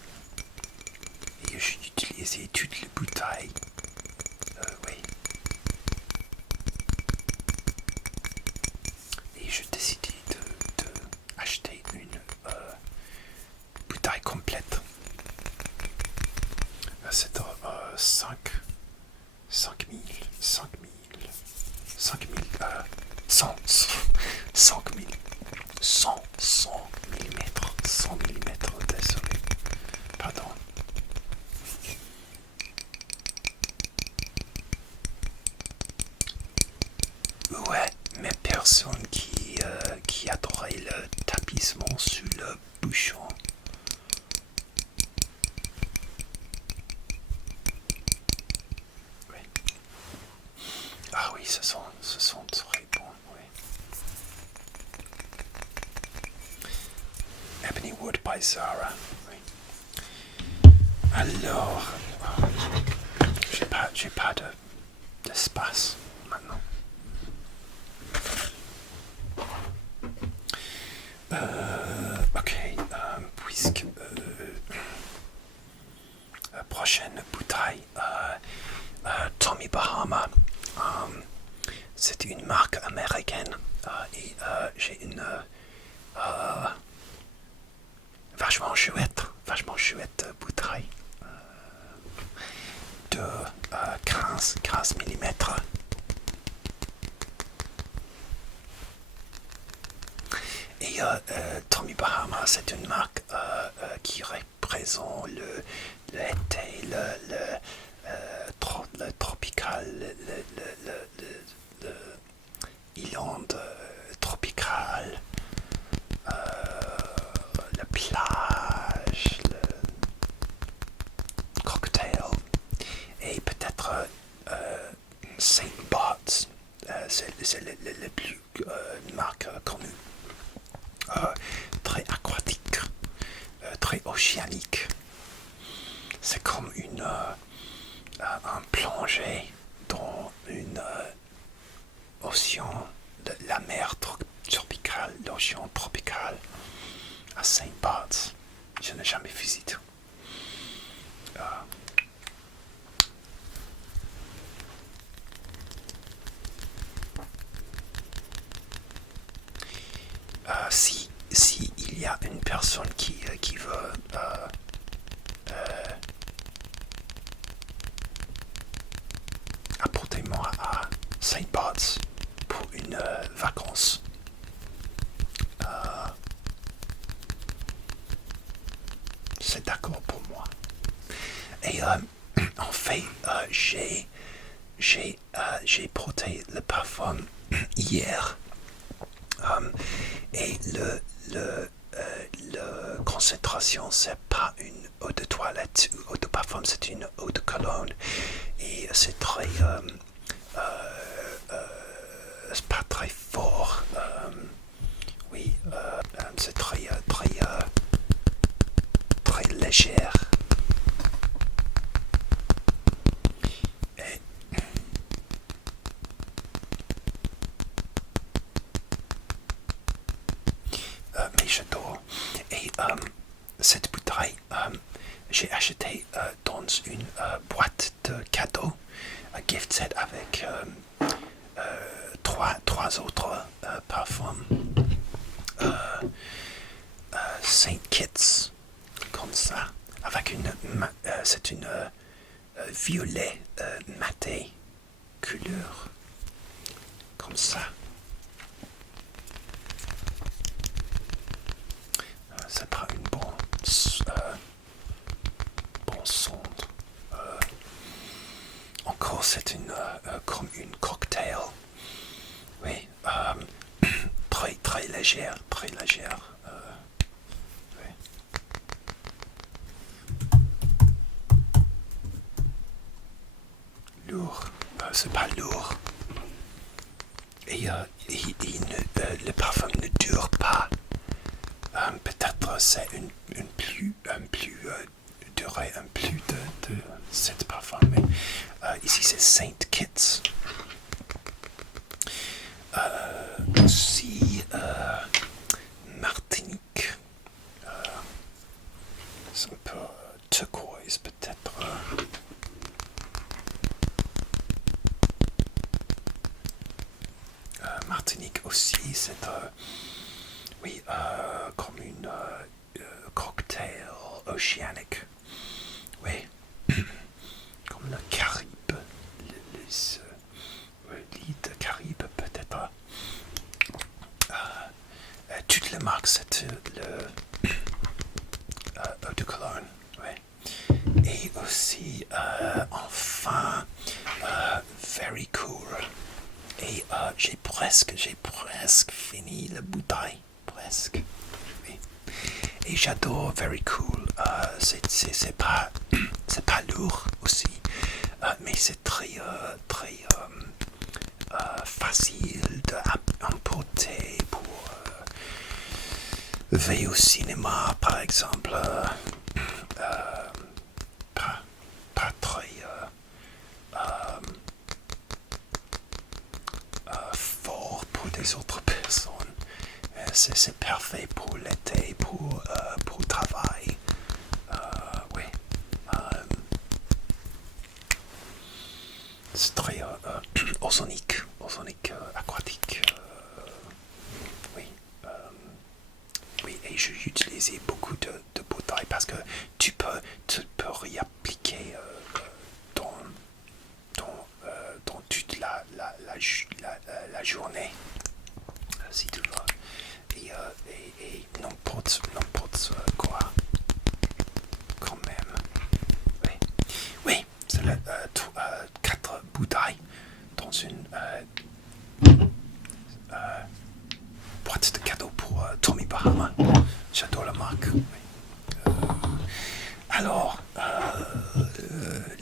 Et j'ai utilisé toutes les bouteilles. Oui. Et j'ai décidé de acheter une bouteille complète. C'est 5 000 mm, désolé, pardon. by Zara. Oui. Alors, j'ai pas d'espace maintenant. Ok, puisque prochaine bouteille, Tommy Bahama. C'est une marque américaine et j'ai une vachement chouette bouteille de 15 mm. Et Tommy Bahama, c'est une marque qui représente l'été, le tropical, l'îlande tropicale, la plage, le cocktail, et peut-être Saint Bart's, c'est le plus marque connue. Très aquatique, très océanique. C'est comme un plongée dans une océan, la mer tropicale, l'océan tropical à Saint Bart's. Je n'ai jamais visité. Si il y a une personne qui veut apporter moi à Saint Bart's pour une vacance, c'est d'accord pour moi. Et en fait, j'ai porté le parfum hier. Et la concentration, c'est pas une eau de toilette ou eau de parfum, c'est une eau de cologne. Et c'est très. C'est pas très fort. Oui, c'est très légère. Mais j'adore. Et cette bouteille, j'ai acheté dans une boîte de cadeaux, un gift set avec trois autres parfums. Saint Kitts, comme ça, avec c'est une violet maté couleur, comme ça. Ça prend une bonne sonde. Encore, c'est comme une cocktail. Oui, très légère, très légère. Oui. Lourd, c'est pas lourd. Et le parfum ne dure pas. Peut-être c'est une plus durée, un plus de cette parfum. Mais ici c'est Saint Kitts. Aussi Martinique. C'est un peu turquoise peut-être. Martinique aussi, c'est oui, comme une cocktail océanique. Oui, comme le Caraïbe, l'île Caraïbe peut-être. Toutes les marques, c'est le eau de cologne. Oui. Et aussi, enfin, very cool. Et j'ai presque fini la bouteille. Presque. Oui. Et j'adore Very Cool. C'est pas lourd aussi, mais c'est très facile d'emporter pour vais au cinéma, par exemple, pas, pas très fort pour des autres personnes. C'est parfait pour l'été, pour le travail. Oui. C'est très ozonique, aquatique. Oui. Oui, et j'ai utilisé beaucoup de bouteilles parce que tu peux réappliquer dans toute la journée, si tu veux. Et n'importe quoi, quand même. Oui, oui, c'est 4 bouteilles dans une boîte de cadeaux pour Tommy Bahama. J'adore la marque. Oui. Alors,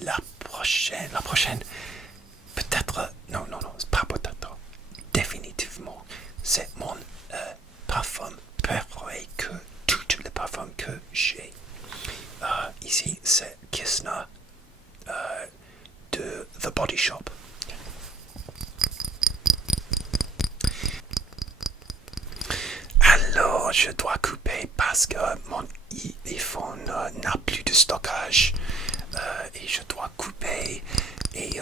la prochaine, peut-être, non, c'est pas peut-être, définitivement, c'est mon parfum préféré que tous les parfums que j'ai. Ici, c'est Kissner de The Body Shop. Alors, je dois couper parce que mon iPhone n'a plus de stockage. Et je dois couper. Et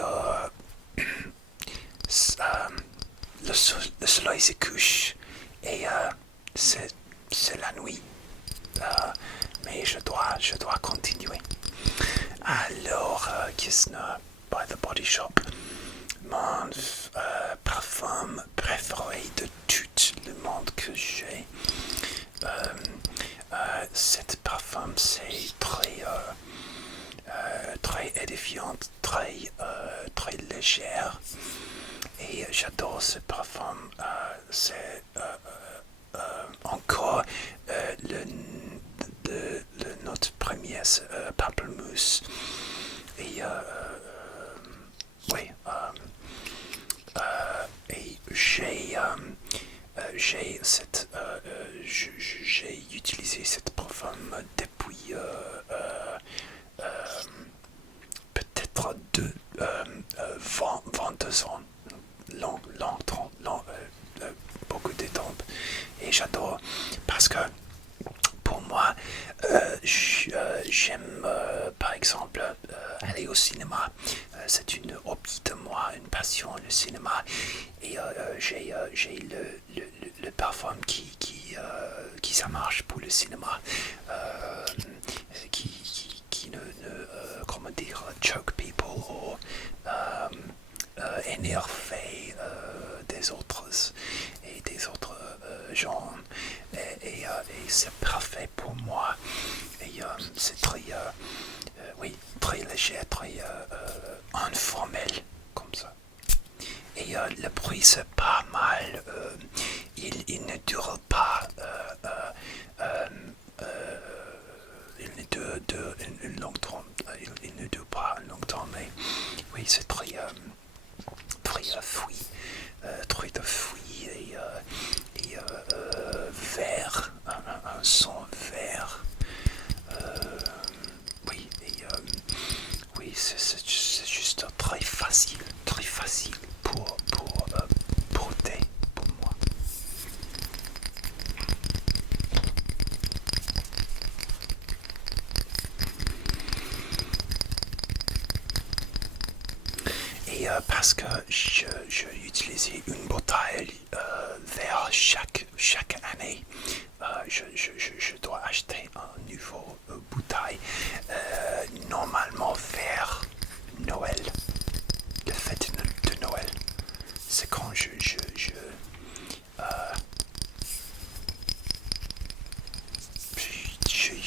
le soleil se couche. Et c'est la nuit. Mais je dois continuer. Alors, Kissner by The Body Shop. Mon parfum préféré de tout le monde que j'ai. Cet parfum, c'est très édifiant, très légère. Et j'adore ce parfum. C'est encore notre premier pamplemousse. Et oui. Et j'ai utilisé cette parfum depuis peut-être 22 ans, beaucoup de temps. Et j'adore parce que pour moi, j'aime par exemple aller au cinéma. C'est une hobby de moi, une passion, le cinéma. Et j'ai le parfum qui ça marche pour le cinéma. Qui comment dire, choke people ou énerver des autres et des autres gens. Et c'est parfait pour moi. Et c'est très, oui, très léger, très informel comme ça. Et le prix c'est pas mal. Il ne dure pas. Il ne dure pas longtemps, mais oui, c'est très fruit, très de fruits et vert, un son vert. Oui, et oui, c'est juste très facile pour porter pour moi. Et parce que j'ai utilisé une bouteille vers chaque année, je dois acheter un nouveau bouteille, normalement vers Noël, le fête de Noël. C'est quand j'ai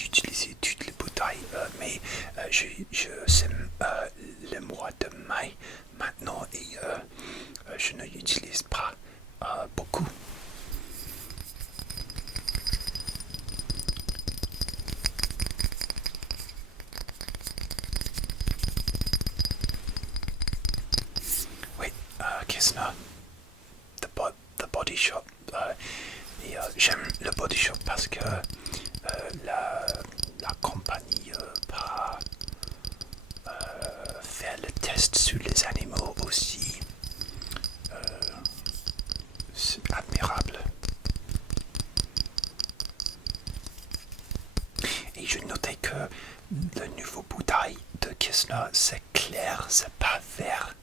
utilisé toutes les bouteilles, mais c'est le mois de mai maintenant et je ne l'utilise pas beaucoup. Oui, Kissner, the Body Shop. Et j'aime le Body Shop parce que la, la compagnie va faire le test sur les animaux aussi. C'est admirable. Et je notais que le nouveau bouteille de Kistner, c'est clair, c'est pas vert.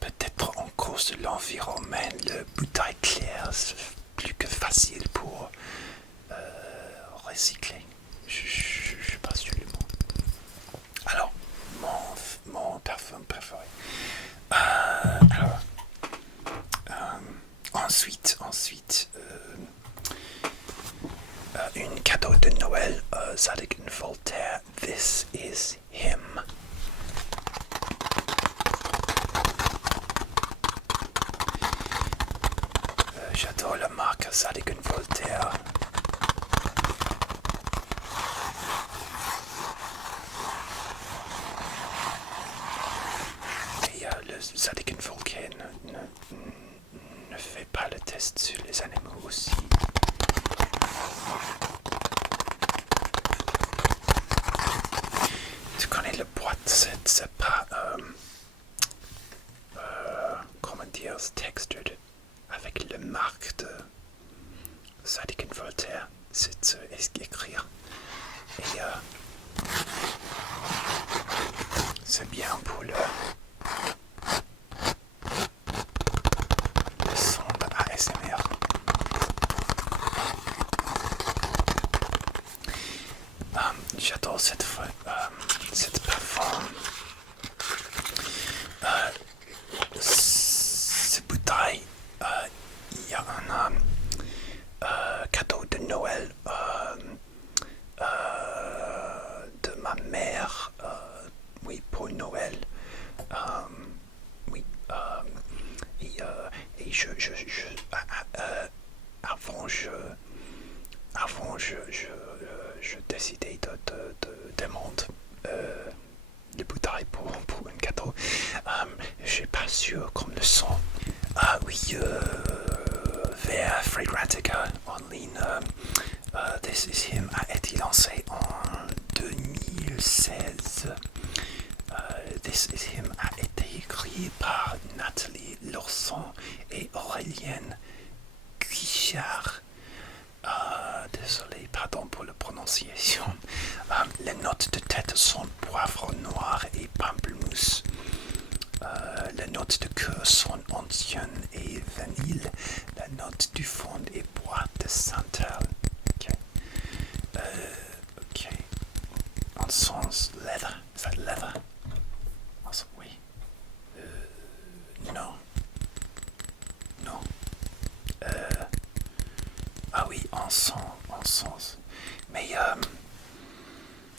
Peut-être en cause de l'environnement, le bouteille clair, c'est plus que facile pour recycler. Je sais pas sur le mot. Alors, mon parfum préféré. Ensuite, une cadeau de Noël, Zadig & Voltaire, This Is Him. J'adore la marque Zadig & Voltaire. Et le Zadig & Voltaire ne fait pas le test sur les animaux aussi. Tu connais la boîte, c'est pas comment dire, textured avec la marque de Zadig & Voltaire, c'est écrire. Et c'est bien pour le son de ASMR. J'adore cette parfum. Cette bouteille, il y a un cadeau de Noël de ma mère, oui, pour Noël. Oui, et avant je décidais de demander les bouteilles pour un cadeau. Je suis pas sûr comme le son. Ah oui, vers Fragrantica en ligne. This Is Him a été lancé en 2016. This Is Him a été écrit par Nathalie Lorson et Aurélienne Guichard. Désolé, pardon pour la prononciation. Les notes de tête sont poivre noir et pamplemousse. Les notes de cœur sont anciennes et vanille. La note du fond est bois de santal. Ok. En sens leather. Is that leather? Oui. Non. Non. Ah oui, en sens. Mais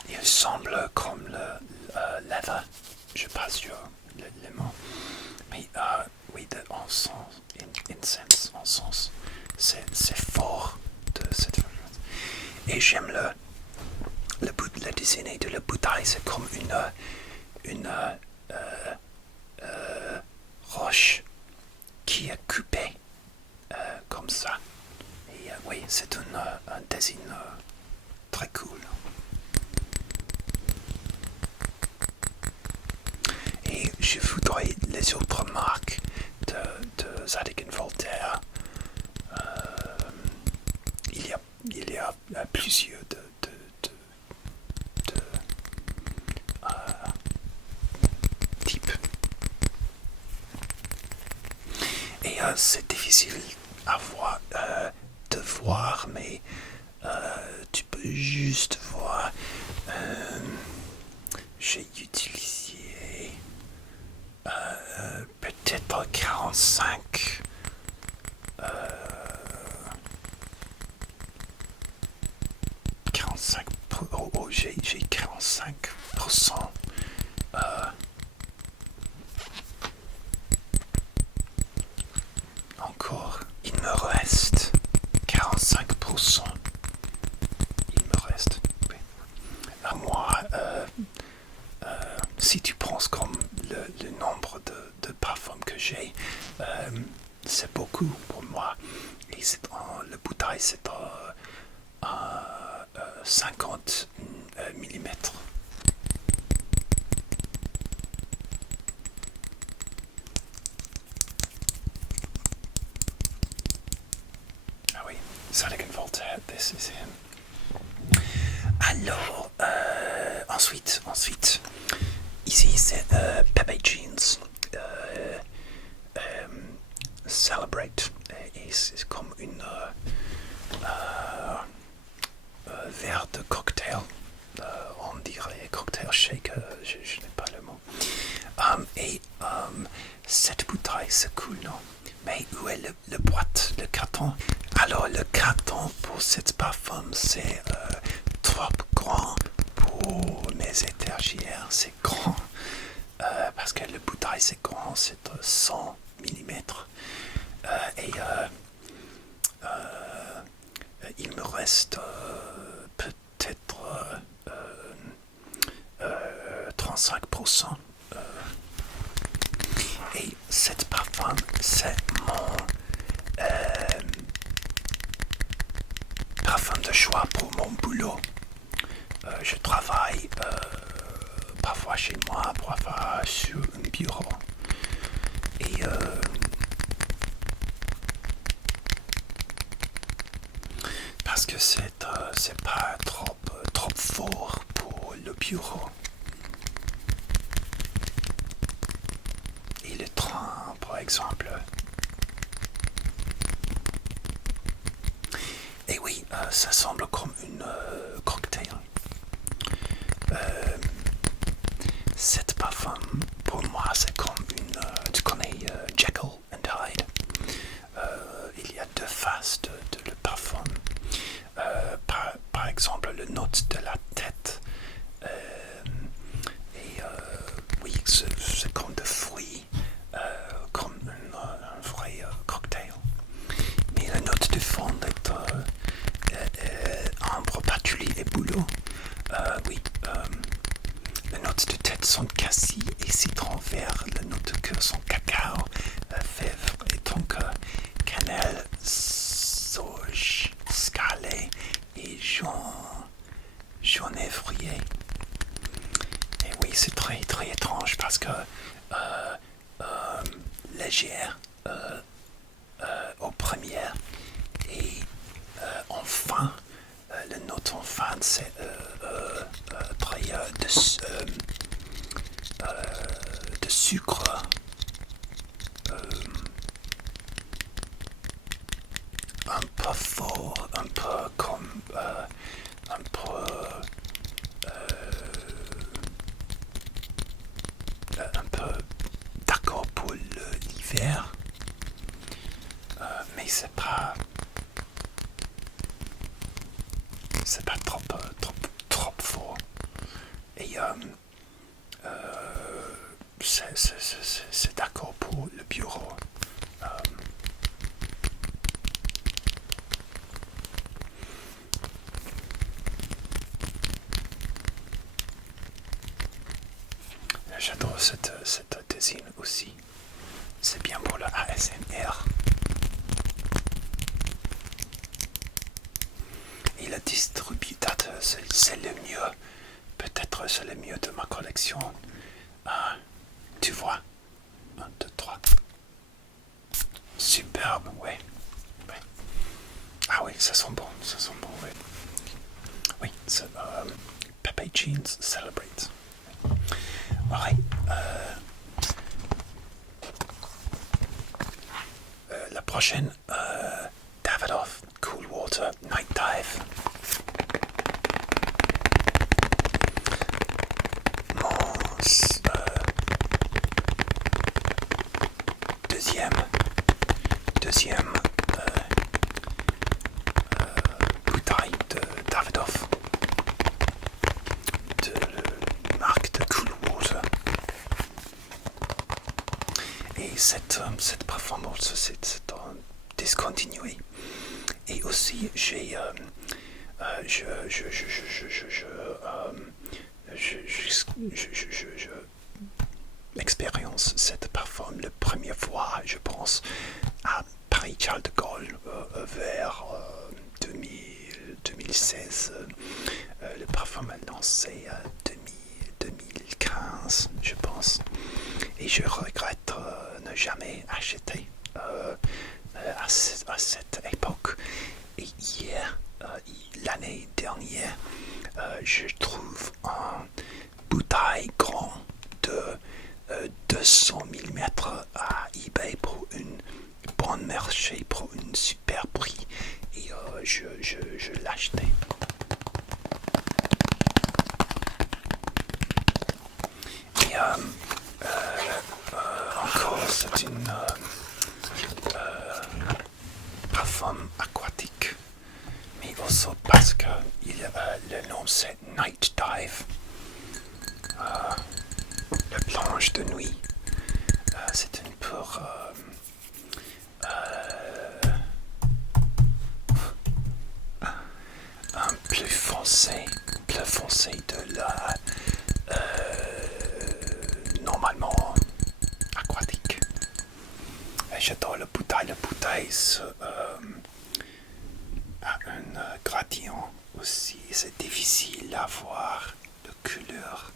il semble comme le leather. Je suis pas sûr le mot. Mais oui, en sens, incense, en sens. C'est fort de cette façon. Et j'aime le design de la bouteille. C'est comme une roche qui est coupée comme ça. Et oui, c'est un design très cool. Et je voudrais les autres marques de Zadig & Voltaire. Il y a plusieurs types. Et c'est difficile de voir, mais tu peux juste voir. J'ai utilisé peut-être 45 j'ai 45%. Encore, il me reste 45%. Il me reste. Oui. À moi, si tu penses comme le nombre de parfums que j'ai, c'est beaucoup pour moi. Et c'est bouteille, c'est 50 millimètres. Ah oui, Saligan Voltaire, this is him. Alors, ensuite, ici c'est Pepe Jeans. Celebrate. Et c'est comme une verre de cocktail. On dirait cocktail shake, je n'ai pas le mot. Et cette bouteille, c'est cool, non? Mais où est le boîte, le carton? Alors, le carton pour cette parfum, c'est trop grand pour mes étagères. C'est grand. Parce que le bouteille, c'est grand, c'est 100 millimètres. Et il me reste peut-être 35%. Et cette parfum, c'est mon parfum de choix pour mon boulot. Je travaille parfois chez moi, parfois sur un bureau. Et parce que c'est pas trop fort pour le bureau. Et le train, par exemple. Et oui, ça semble comme une cocktail. Cette parfum, pour moi, c'est comme une... tu connais Jekyll and Hyde. Il y a deux faces de le parfum. Par exemple, le note de la tête. Oui, c'est comme de fruits, comme un vrai cocktail. Mais la note de fond est ambre, patchouli et bouleau. Oui, les notes de tête sont cassis et citron vert. Les notes de cœur sont cacao, fèvre et donc cannelle, sauge, scalé et jaune effrayé. Et oui, c'est très très étrange parce que légère aux premières et enfin le note en fin c'est très de sucre, un peu fort, un peu comme un peu d'accord pour l'hiver, mais c'est pas trop fort. Et c'est d'accord pour le bureau. J'adore cette désigne aussi. C'est bien pour le ASMR. Et le distributeur, c'est le mieux. Peut-être c'est le mieux de ma collection. Tu vois, 1, 2, 3. Superbe, ouais. Ah oui, ça sent bon, ouais. Oui, c'est Pepe Jeans Celebrate. Ouais, la prochaine, Davidoff Cool Water Night Dive. Mon deuxième bouteille de Davidoff de marque de Cool Water. Et cette performance, c'est discontinué. Et aussi, j'ai expérience cette parfum la première fois, je pense, à Paris Charles de Gaulle vers c'est 2015, je pense. Et je regrette ne jamais acheter à cette époque. Et hier, l'année dernière, je trouve un bouteille grand de 200 mm à eBay pour une bonne marché, pour un super prix. Et je l'ai acheté. Et encore, c'est une parfum aquatique. Mais aussi parce que le nom c'est Night Dive. La planche de nuit. C'est une pour un plus foncé de la normalement aquatique. J'adore la bouteille. La bouteille a un gradient aussi. C'est difficile à voir de couleur.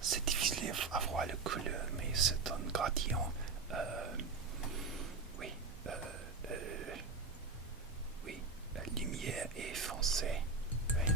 C'est difficile à voir la couleur, mais c'est un gradient. Oui. Oui. La lumière est foncée. Oui.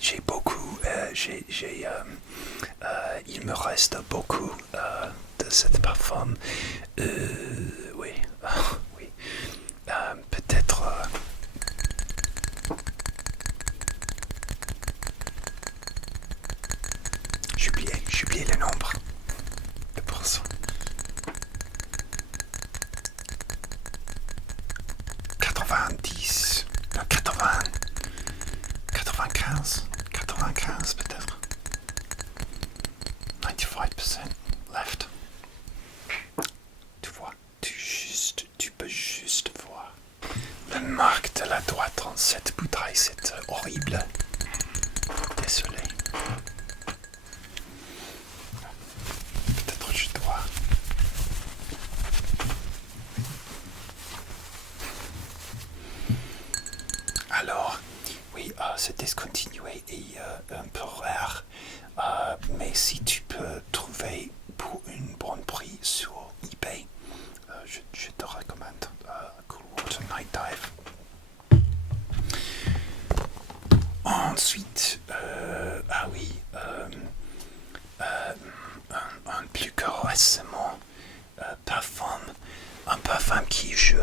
J'ai beaucoup, il me reste beaucoup de cette parfum. Oui, oui. Peut-être. J'ai oublié le nombre de pourcents. 90, non, 80. 95 peut-être. 95% left. Tu vois, tu peux juste voir. La marque de la droite dans cette bouteille, c'est horrible. Désolé. Peut-être je dois. Alors, oui, c'est discontinué et un peu rare. Mais si tu peux trouver pour un bon prix sur eBay, je te recommande Coolwater Night Dive. Ensuite, un plus récemment parfum, un parfum qui je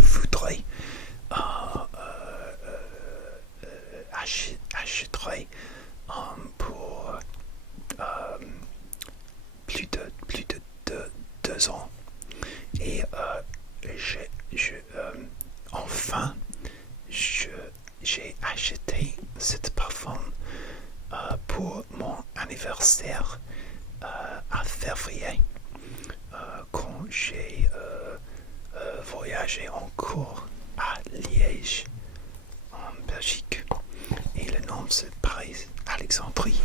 voudrais achèterais pour plus de 2 ans. Et enfin, j'ai acheté cette parfum pour mon anniversaire à février, quand j'ai voyagé encore à Liège, en Belgique. Et le nom c'est Paris Alexandrie.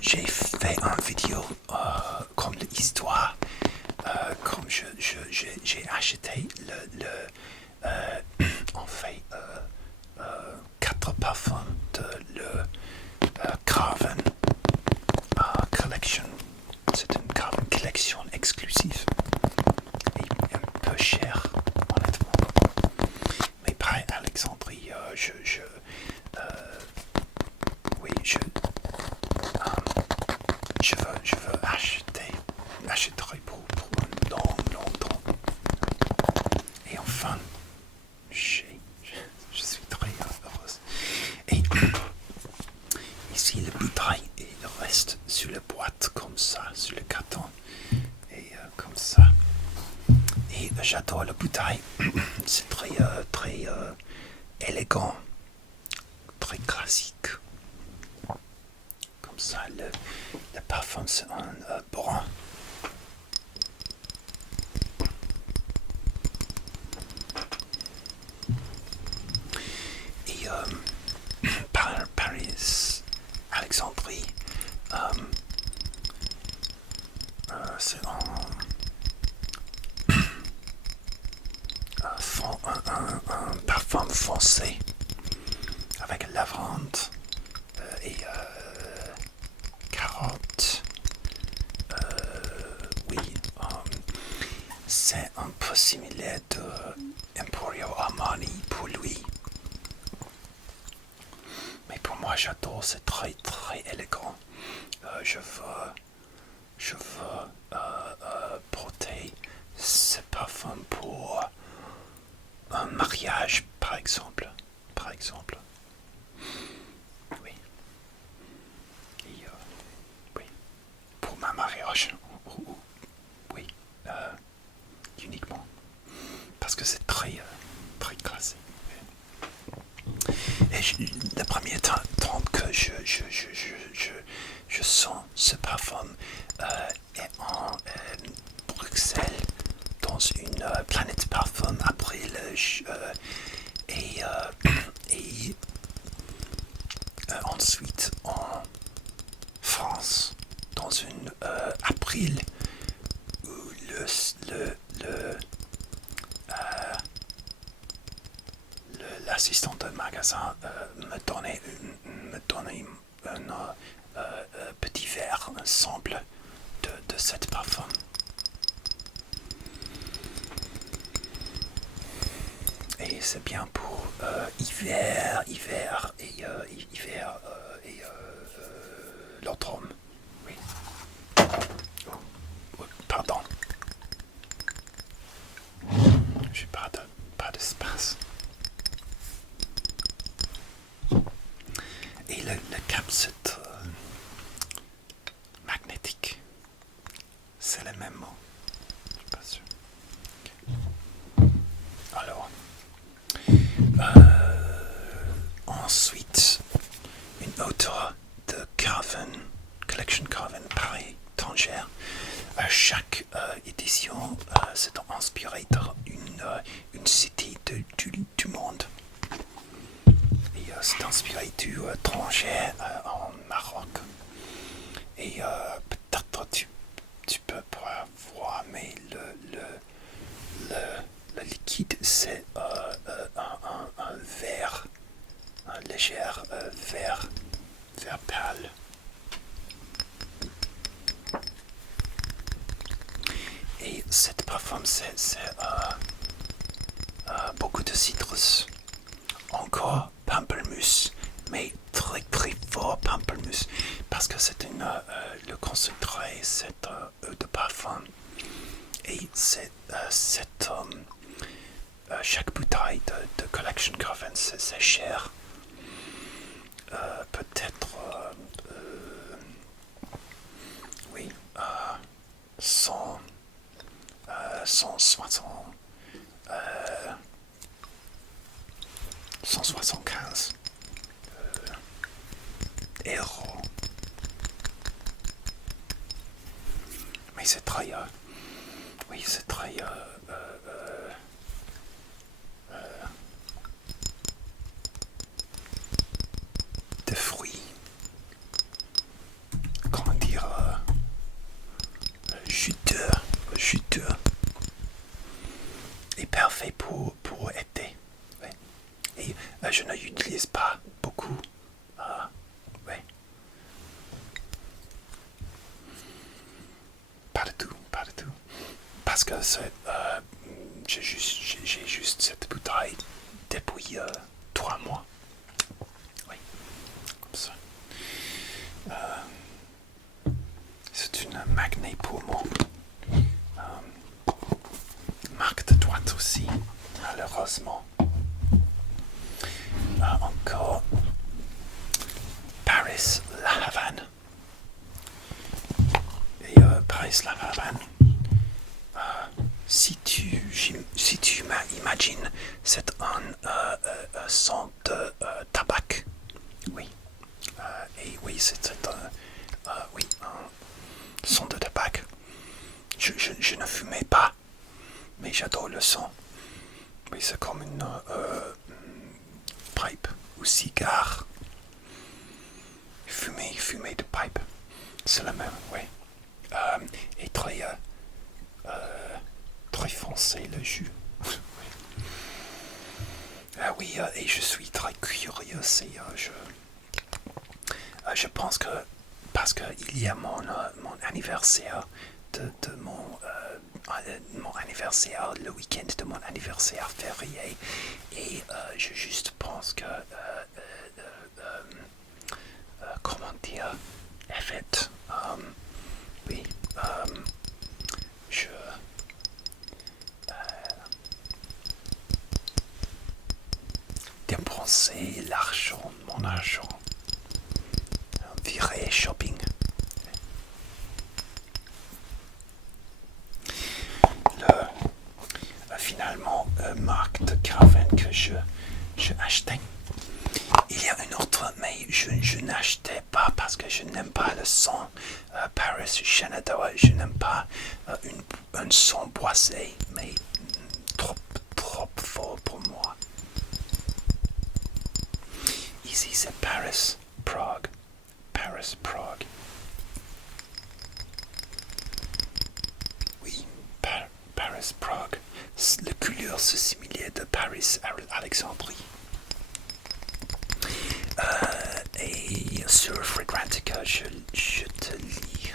J'ai fait une vidéo comme l'histoire, comme j'ai acheté en fait 4 parfums de le Caravan Collection. C'est une Caravan Collection exclusive et un peu cher, honnêtement. Mais Paris Alexandrie, je veux achèterai pour longtemps. Et enfin, je suis très heureuse. Et ici, le bouteille, il reste sur la boîte comme ça, sur le carton. Et comme ça. Et j'adore la bouteille. c'est très élégant, très classique. Comme ça, le parfum c'est un brun. Et Paris, Alexandrie, c'est un parfum foncé avec lavande et carotte. Oui, c'est un peu similaire de Emporio Armani pour lui. Mais pour moi, j'adore, c'est très très élégant. Je veux porter ce parfum pour un mariage, par exemple. Oui. Et, oui. Pour ma mariage. Oui. Uniquement. Parce que c'est très, très classé. Et le premier temps que je sens ce parfum est en Bruxelles, dans une planète parfum après et ensuite en France, dans une April où l'assistant de magasin me donnait un petit verre, un sample de cette parfum. Et c'est bien pour hiver et l'automne. Oui. Oh, pardon. J'ai pas d'espace. Et le cap c'est magnétique. C'est le même mot. Je suis pas sûr. Okay. Alors. Ensuite, une autre de Carven, Collection Carven Paris, Tanger. Chaque édition s'est inspirée d'une cité du monde. Et c'est inspiré du Tanger en Maroc. Et peut-être tu peux pas voir, mais le liquide c'est un vert, un léger vert pâle. Et cette parfum c'est beaucoup de citrus, encore pamplemousse, mais très très fort pamplemousse, parce que c'est le concentré, c'est de parfum. Et c'est chaque bouteille de Collection Carven c'est cher. Peut-être oui, 175 euros. Mais c'est très oui, c'est très de fruits, comment dire, juteux et parfait pour été. Ouais. Et je ne l'utilise pas beaucoup. Ouais. Pas du tout. Parce que j'ai juste cette bouteille depuis 3 mois. Oui, comme ça. C'est une magnet pour moi. Marque de droite aussi, malheureusement. Encore Paris La Havane. Et Paris La Havane. Si tu imagines c'est un son de tabac. Oui. Et oui, c'est un son de tabac. Je ne fumais pas, mais j'adore le son. Oui, c'est comme une pipe ou cigare. Fumer de pipe. C'est le même, oui. Et très foncé le jus. Oui. Ah oui, et je suis très curieux et je pense que parce qu'il y a mon anniversaire de mon anniversaire, le week-end de mon anniversaire férié, et je juste pense que comment dire, effet, oui, je dépenser l'argent, mon argent, virer shopping. Finalement, marque de caravane que je achetais. Il y a une autre, mais je n'achetais pas parce que je n'aime pas le son Paris Shenandoah. Je n'aime pas un son boisé, mais trop fort pour moi. Ici, c'est Paris, Prague. Paris, Prague. Oui, Paris, Prague. Le couleur se similait de Paris à Alexandrie. Et sur Fragrantica, je te lis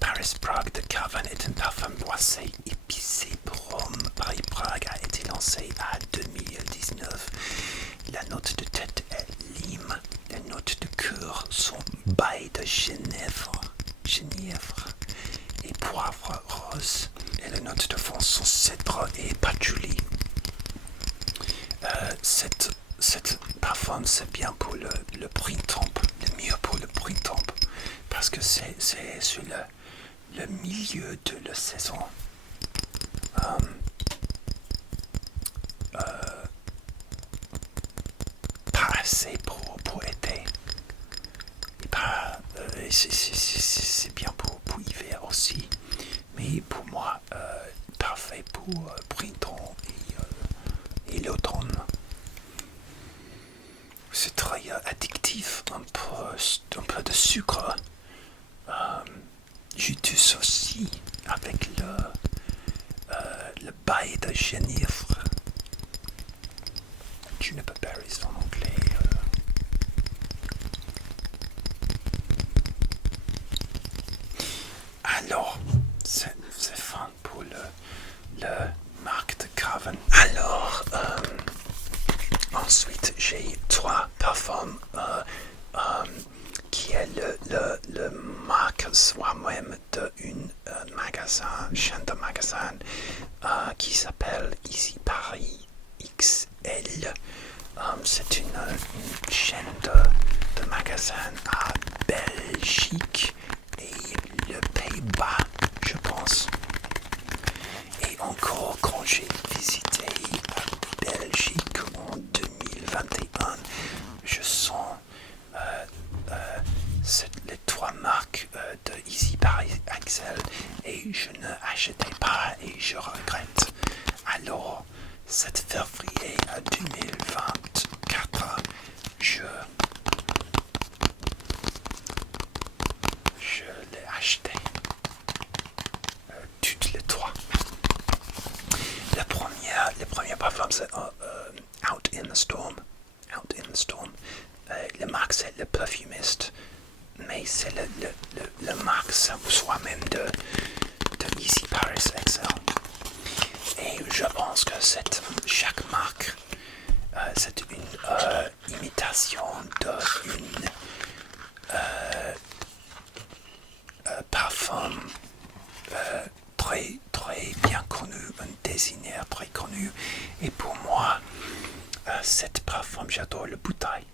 Paris Prague de Cavan est un parfum boisé épicé Paris Prague a été lancé à 2019. La note de tête est lime, les notes de cœur sont bail de Genève et poivre rose, et les notes de fond sont cèdre et patchouli. Cette parfum, c'est bien pour le printemps, le mieux pour le printemps, parce que c'est sur le milieu de la saison. Pas assez pour été. C'est bien pour hiver aussi, mais pour moi, parfait pour printemps et l'automne. C'est très addictif, un peu de sucre. J'utilise aussi avec le bail de genièvre. Juniper berries en anglais. Alors, c'est fin pour le marque de Cavan. Alors, ensuite, j'ai 3 parfums qui est le marque soi-même d'une chaîne de magasins qui s'appelle Easy Paris XL. C'est une chaîne de magasins à Belgique et le Pays-Bas, je pense. Et encore, quand j'ai visité Belgique en 2021, je sens les 3 marques de Easy Paris Excel et je ne achetais pas et je regrette. Alors, 7 février 2024, je l'ai acheté. Toutes les 3. Le premier parfum, c'est Out in the Storm. Out in the Storm. La marque, c'est le Perfumist. Mais c'est le marque soi-même de Easy Paris XL. Et je pense que chaque marque, c'est une imitation d'une parfum très très bien connu, un designer très connu. Et pour moi, cette parfum, j'adore le bouteille.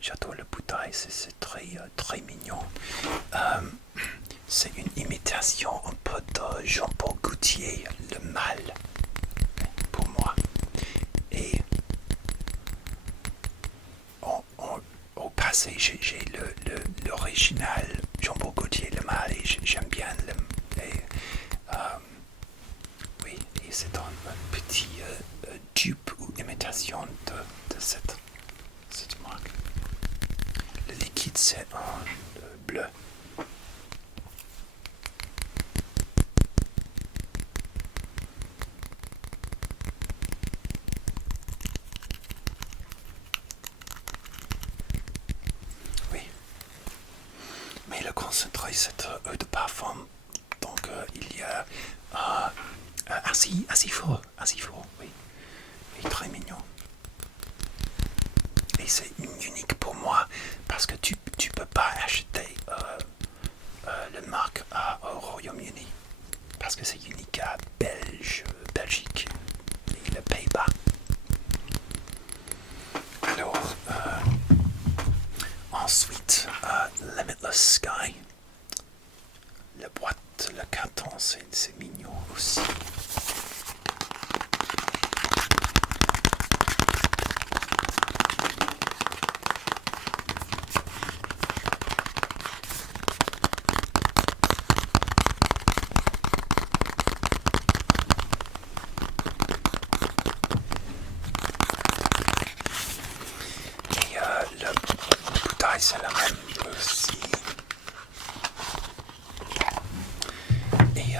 C'est très mignon. C'est une imitation un peu de Jean-Paul Gaultier, le mâle. passé, j'ai l'original Jumbo Gaultier le mâle et j'aime bien oui, et c'est un petit dupe ou imitation de cette marque. Le liquide c'est un bleu. Oui. Mais le concentré c'est eau de parfum. Donc il y a assez fort, oui. Et très mignon. Et c'est unique pour moi parce que tu peux pas acheter le marque au Royaume-Uni parce que c'est unique à Belgique et les Pays-Bas. Alors ensuite Limitless Sky. La boîte, le carton, c'est mignon aussi. Et la bouteille, c'est la même aussi. Et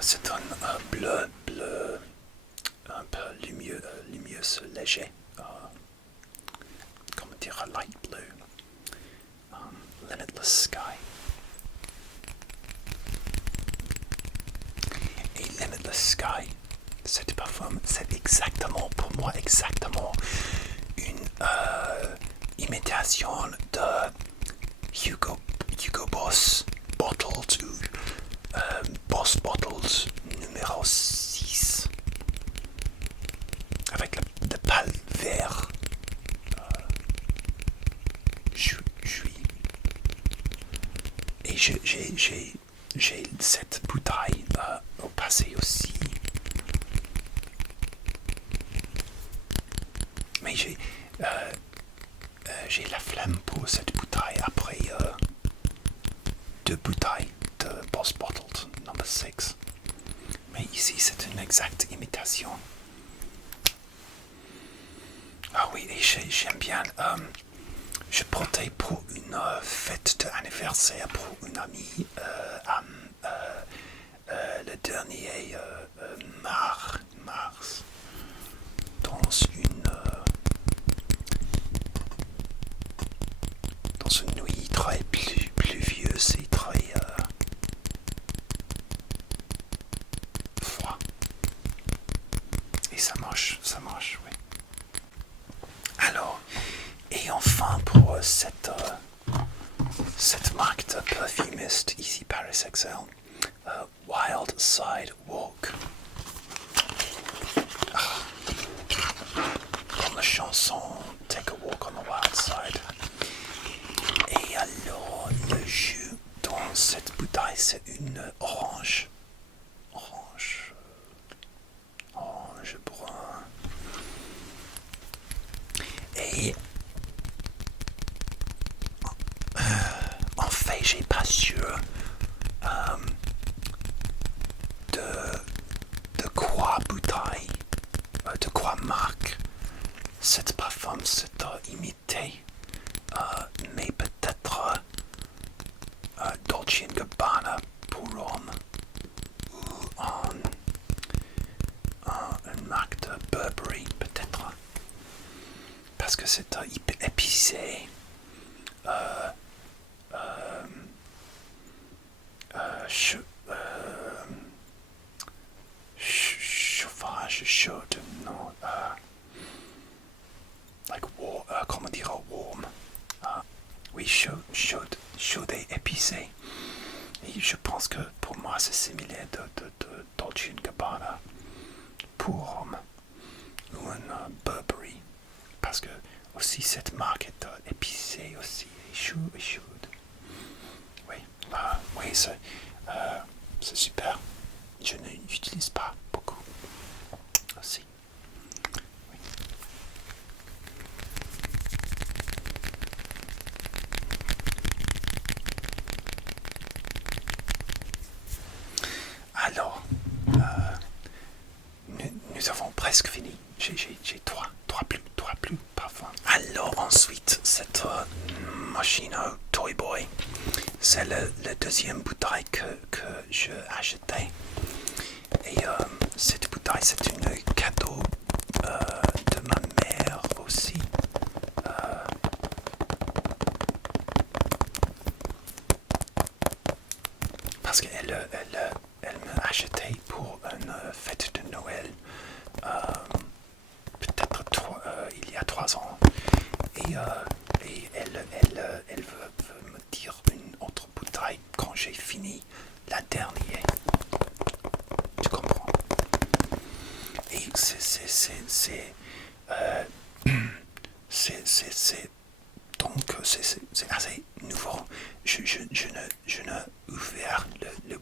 c'est un bleu, un peu lumineuse, léger. Comment dire, light blue. Limitless Sky. Et Limitless Sky, cet parfum, c'est exactement, pour moi, une imitation de Hugo Boss Bottles ou Boss Bottles numéro 6 avec le pâle vert juillet. Et j'ai cette bouteille au passé aussi. Mais j'ai la flemme pour cette bouteille après 2 bouteilles de Boss Bottled number 6. Mais ici c'est une exacte imitation. Ah oui, et j'aime bien. Je portais pour une fête d'anniversaire pour une amie le dernier mars dans une nuit très pluvieuse et très froid. Et ça marche, oui. Alors, et enfin pour cette marque de perfumiste ici Paris XL, Wild Side Walk. Comme la chanson Take a Walk on the Wild Side. Et alors le jus dans cette bouteille c'est une orange brun. Et en fait, j'ai pas sûr de quoi bouteille, de quoi marque cette parfum s'est imité, mais peut-être Dolce & Gabbana pour Rome ou une marque de Burberry peut-être parce que c'est épicé. Chauffage chaude, non, like war, comment dire warm, oui, chaude et épicé. Et je pense que pour moi c'est similaire de Dolce & Gabbana pour Rome ou un Burberry parce que aussi cette marque est épicée aussi et chaude. Oui, oui, c'est super. Je n'utilise pas beaucoup aussi. Oui. presque fini. J'ai trois plus parfums. Alors ensuite, cette machine Toy Boy, c'est la deuxième bouteille que j'ai acheté. Et cette bouteille, c'est une cadeau de ma mère aussi. Parce qu'elle m'a acheté pour une fête de Noël, peut-être il y a 3 ans. Et elle veut me dire une autre bouteille quand j'ai fini la dernière. Tu comprends? Et donc c'est assez nouveau. Je n'ai ouvert le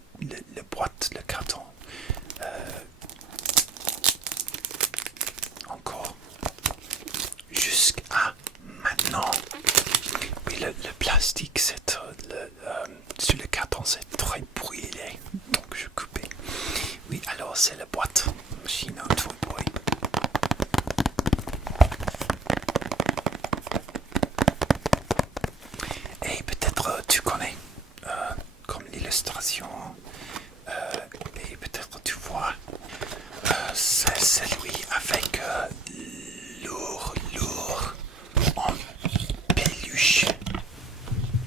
boîte, le carton encore jusqu'à maintenant. Oui, le plastique, sur le carton, c'est très brûlé, donc je coupais. Oui, alors c'est la boîte machine Toy Boy. Et peut-être tu connais comme l'illustration, et peut-être tu vois, c'est celui avec lourd en peluche,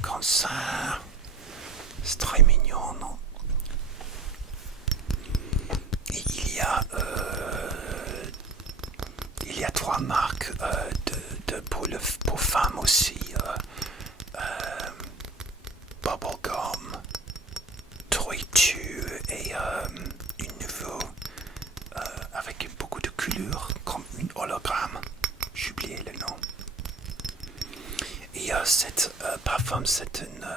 comme ça. C'est très mignon, non? Et il y a 3 marques pour femmes aussi. Bubblegum, Toy Chew et une nouveau avec beaucoup de couleurs comme une hologramme. J'ai oublié le nom. Et cette parfum, c'est une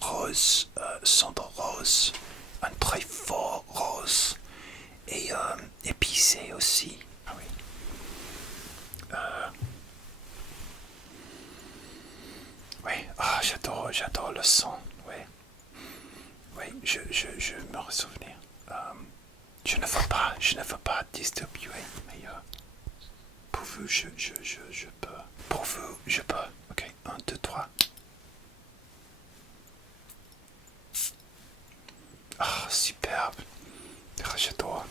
rose, cendre rose, un très fort rose et épicé aussi. Ah oui. Oui, j'adore le son. Oui, je me souvenir. Je ne veux pas distribuer, mais pour vous, je peux. Pour vous, je peux. Ok, 1, 2, 3. Ah, superbe. Ah, j'adore.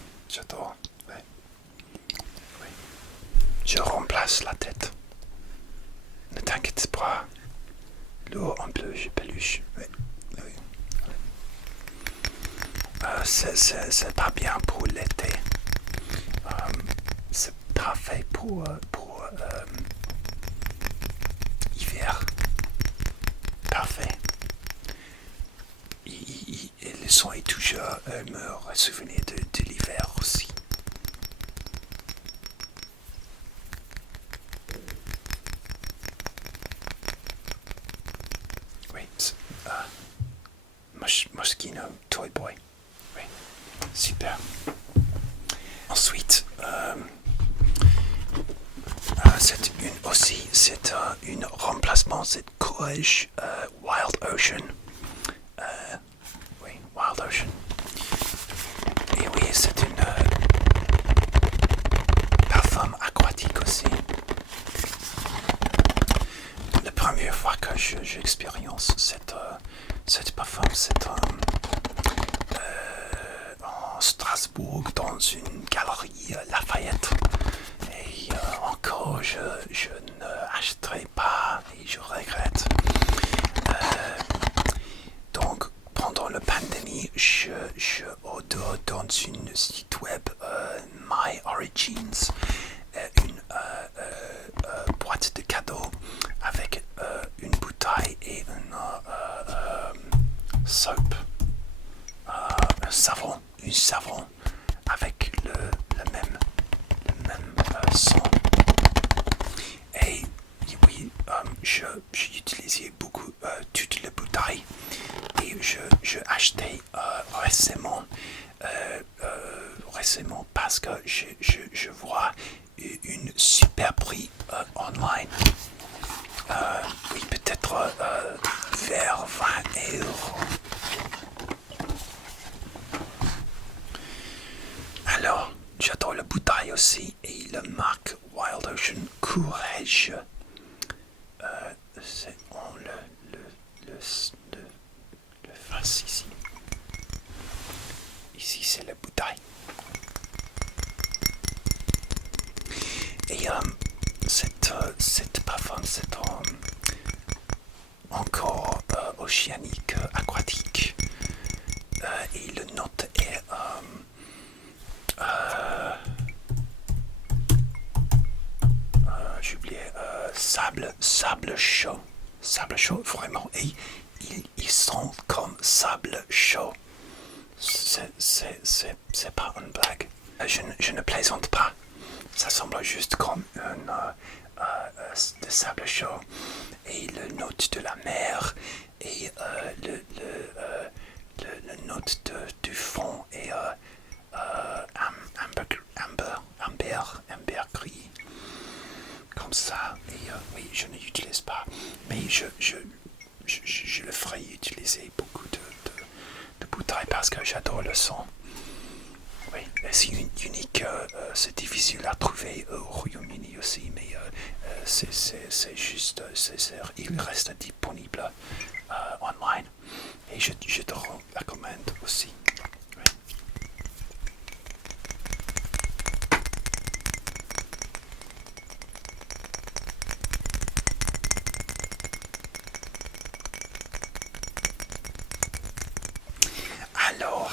Oui. Je remplace la tête. Ne t'inquiète pas. L'eau en bleu, j'ai peluche. Oui. C'est pas bien pour l'été. C'est parfait pour hiver. Parfait. Et le son est toujours me souvenir de l'hiver aussi. Oui, Moschino Toy Boy. Oui, super. Ensuite, c'est une remplacement, c'est Courage Wild Ocean. Oui, Wild Ocean. Et oui, c'est une parfum aquatique aussi. La première fois que j'expérience cette parfum, c'est en Strasbourg dans une galerie Lafayette. Et encore, je ne achèterai pas et je regrette. Donc, pendant la pandémie, je ordonne dans une site web My Origins une boîte de cadeaux avec une bouteille et un soap, un savon avec le même son. Et oui, j'ai utilisé beaucoup toutes les bouteilles et je acheté récemment parce que je vois une super prix online. Oui, peut-être vers 20 €. Alors, j'adore la bouteille. bouteille aussi et la marque Wild Ocean Courage. C'est on le face ici. Ici c'est la bouteille. Et cette parfum, c'est encore océanique, aquatique. Et le note est j'ai oublié, sable chaud. Sable chaud, vraiment. Et ils sont comme sable chaud. C'est pas une blague. Je ne plaisante pas. Ça semble juste comme de sable chaud. Et le note de la mer. Et le note du fond. Et amber gris. Comme ça. Et oui, je ne l'utilise pas. Mais je le ferai utiliser beaucoup de bouteilles parce que j'adore le son. Oui, c'est unique, c'est difficile à trouver au Royaume-Uni aussi, mais c'est juste, il reste disponible online et je te recommande aussi. Oui. Alors,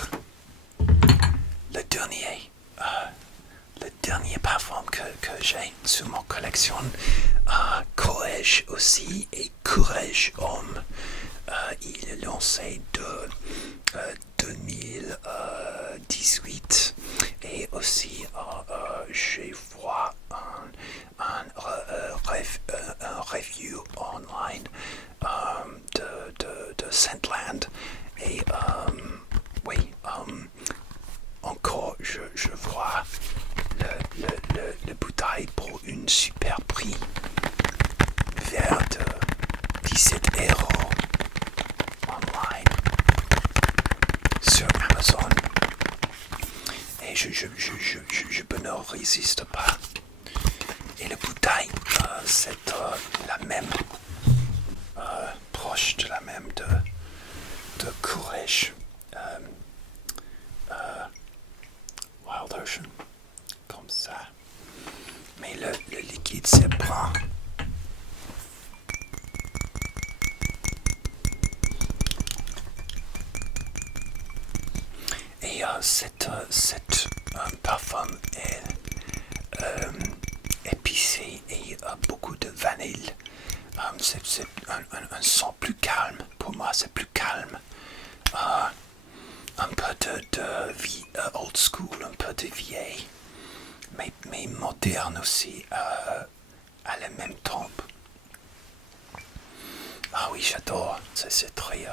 le dernier parfum que j'ai sur ma collection, Courage aussi et Courage Homme. Il est lancé de 2018 et aussi je vois un review online de Scentland et oui, encore je vois le bouteille pour une super prix vers de 17 € online sur Amazon et je ne résiste pas. Et la bouteille c'est la même proche de la même de Courage Wild Ocean comme ça, mais le liquide c'est blanc. Et cet parfum est épicé et beaucoup de vanille. C'est un son plus calme. Pour moi, c'est plus calme. Un peu de vie old school, un peu de vieille, mais moderne aussi à la même temps. Ah oui, j'adore. C'est très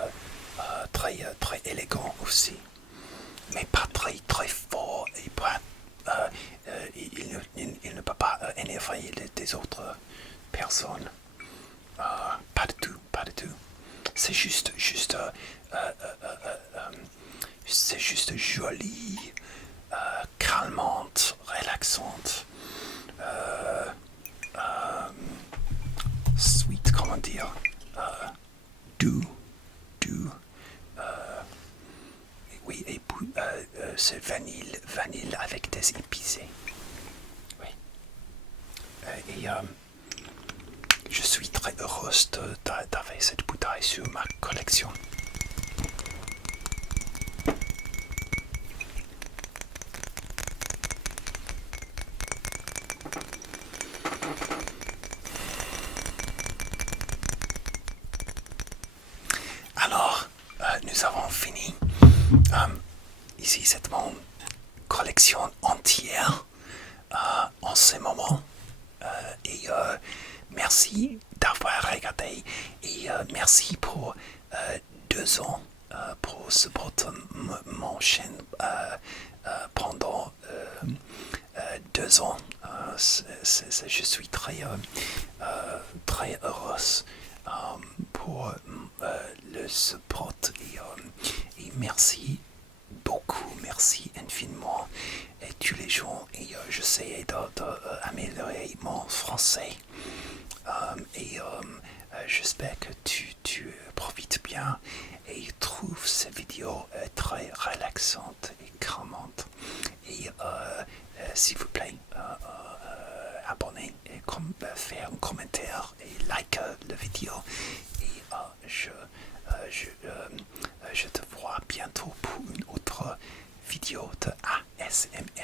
élégant aussi. Mais pas très fort et pas, il ne peut pas énerver des autres personnes. Pas du tout. C'est juste joli, calmante, relaxante, sweet, comment dire, doux. Oui, et c'est vanille avec des épicés. Oui. Et je suis très heureuse d'avoir cette bouteille sur ma collection. Alors, nous avons fini. Ici, c'est mon collection entière en ce moment. Et merci d'avoir regardé. Et merci pour 2 ans pour supporter mon chaîne pendant 2 ans. Je suis très heureuse pour le support et merci beaucoup, merci infiniment et tous les gens et j'essayais d'améliorer mon français. J'espère que tu profites bien et trouves cette vidéo très relaxante et calmante. Et s'il vous plaît, abonnez et faire un commentaire et like la vidéo. Et je te vois bientôt pour une autre vidéo de ASMR.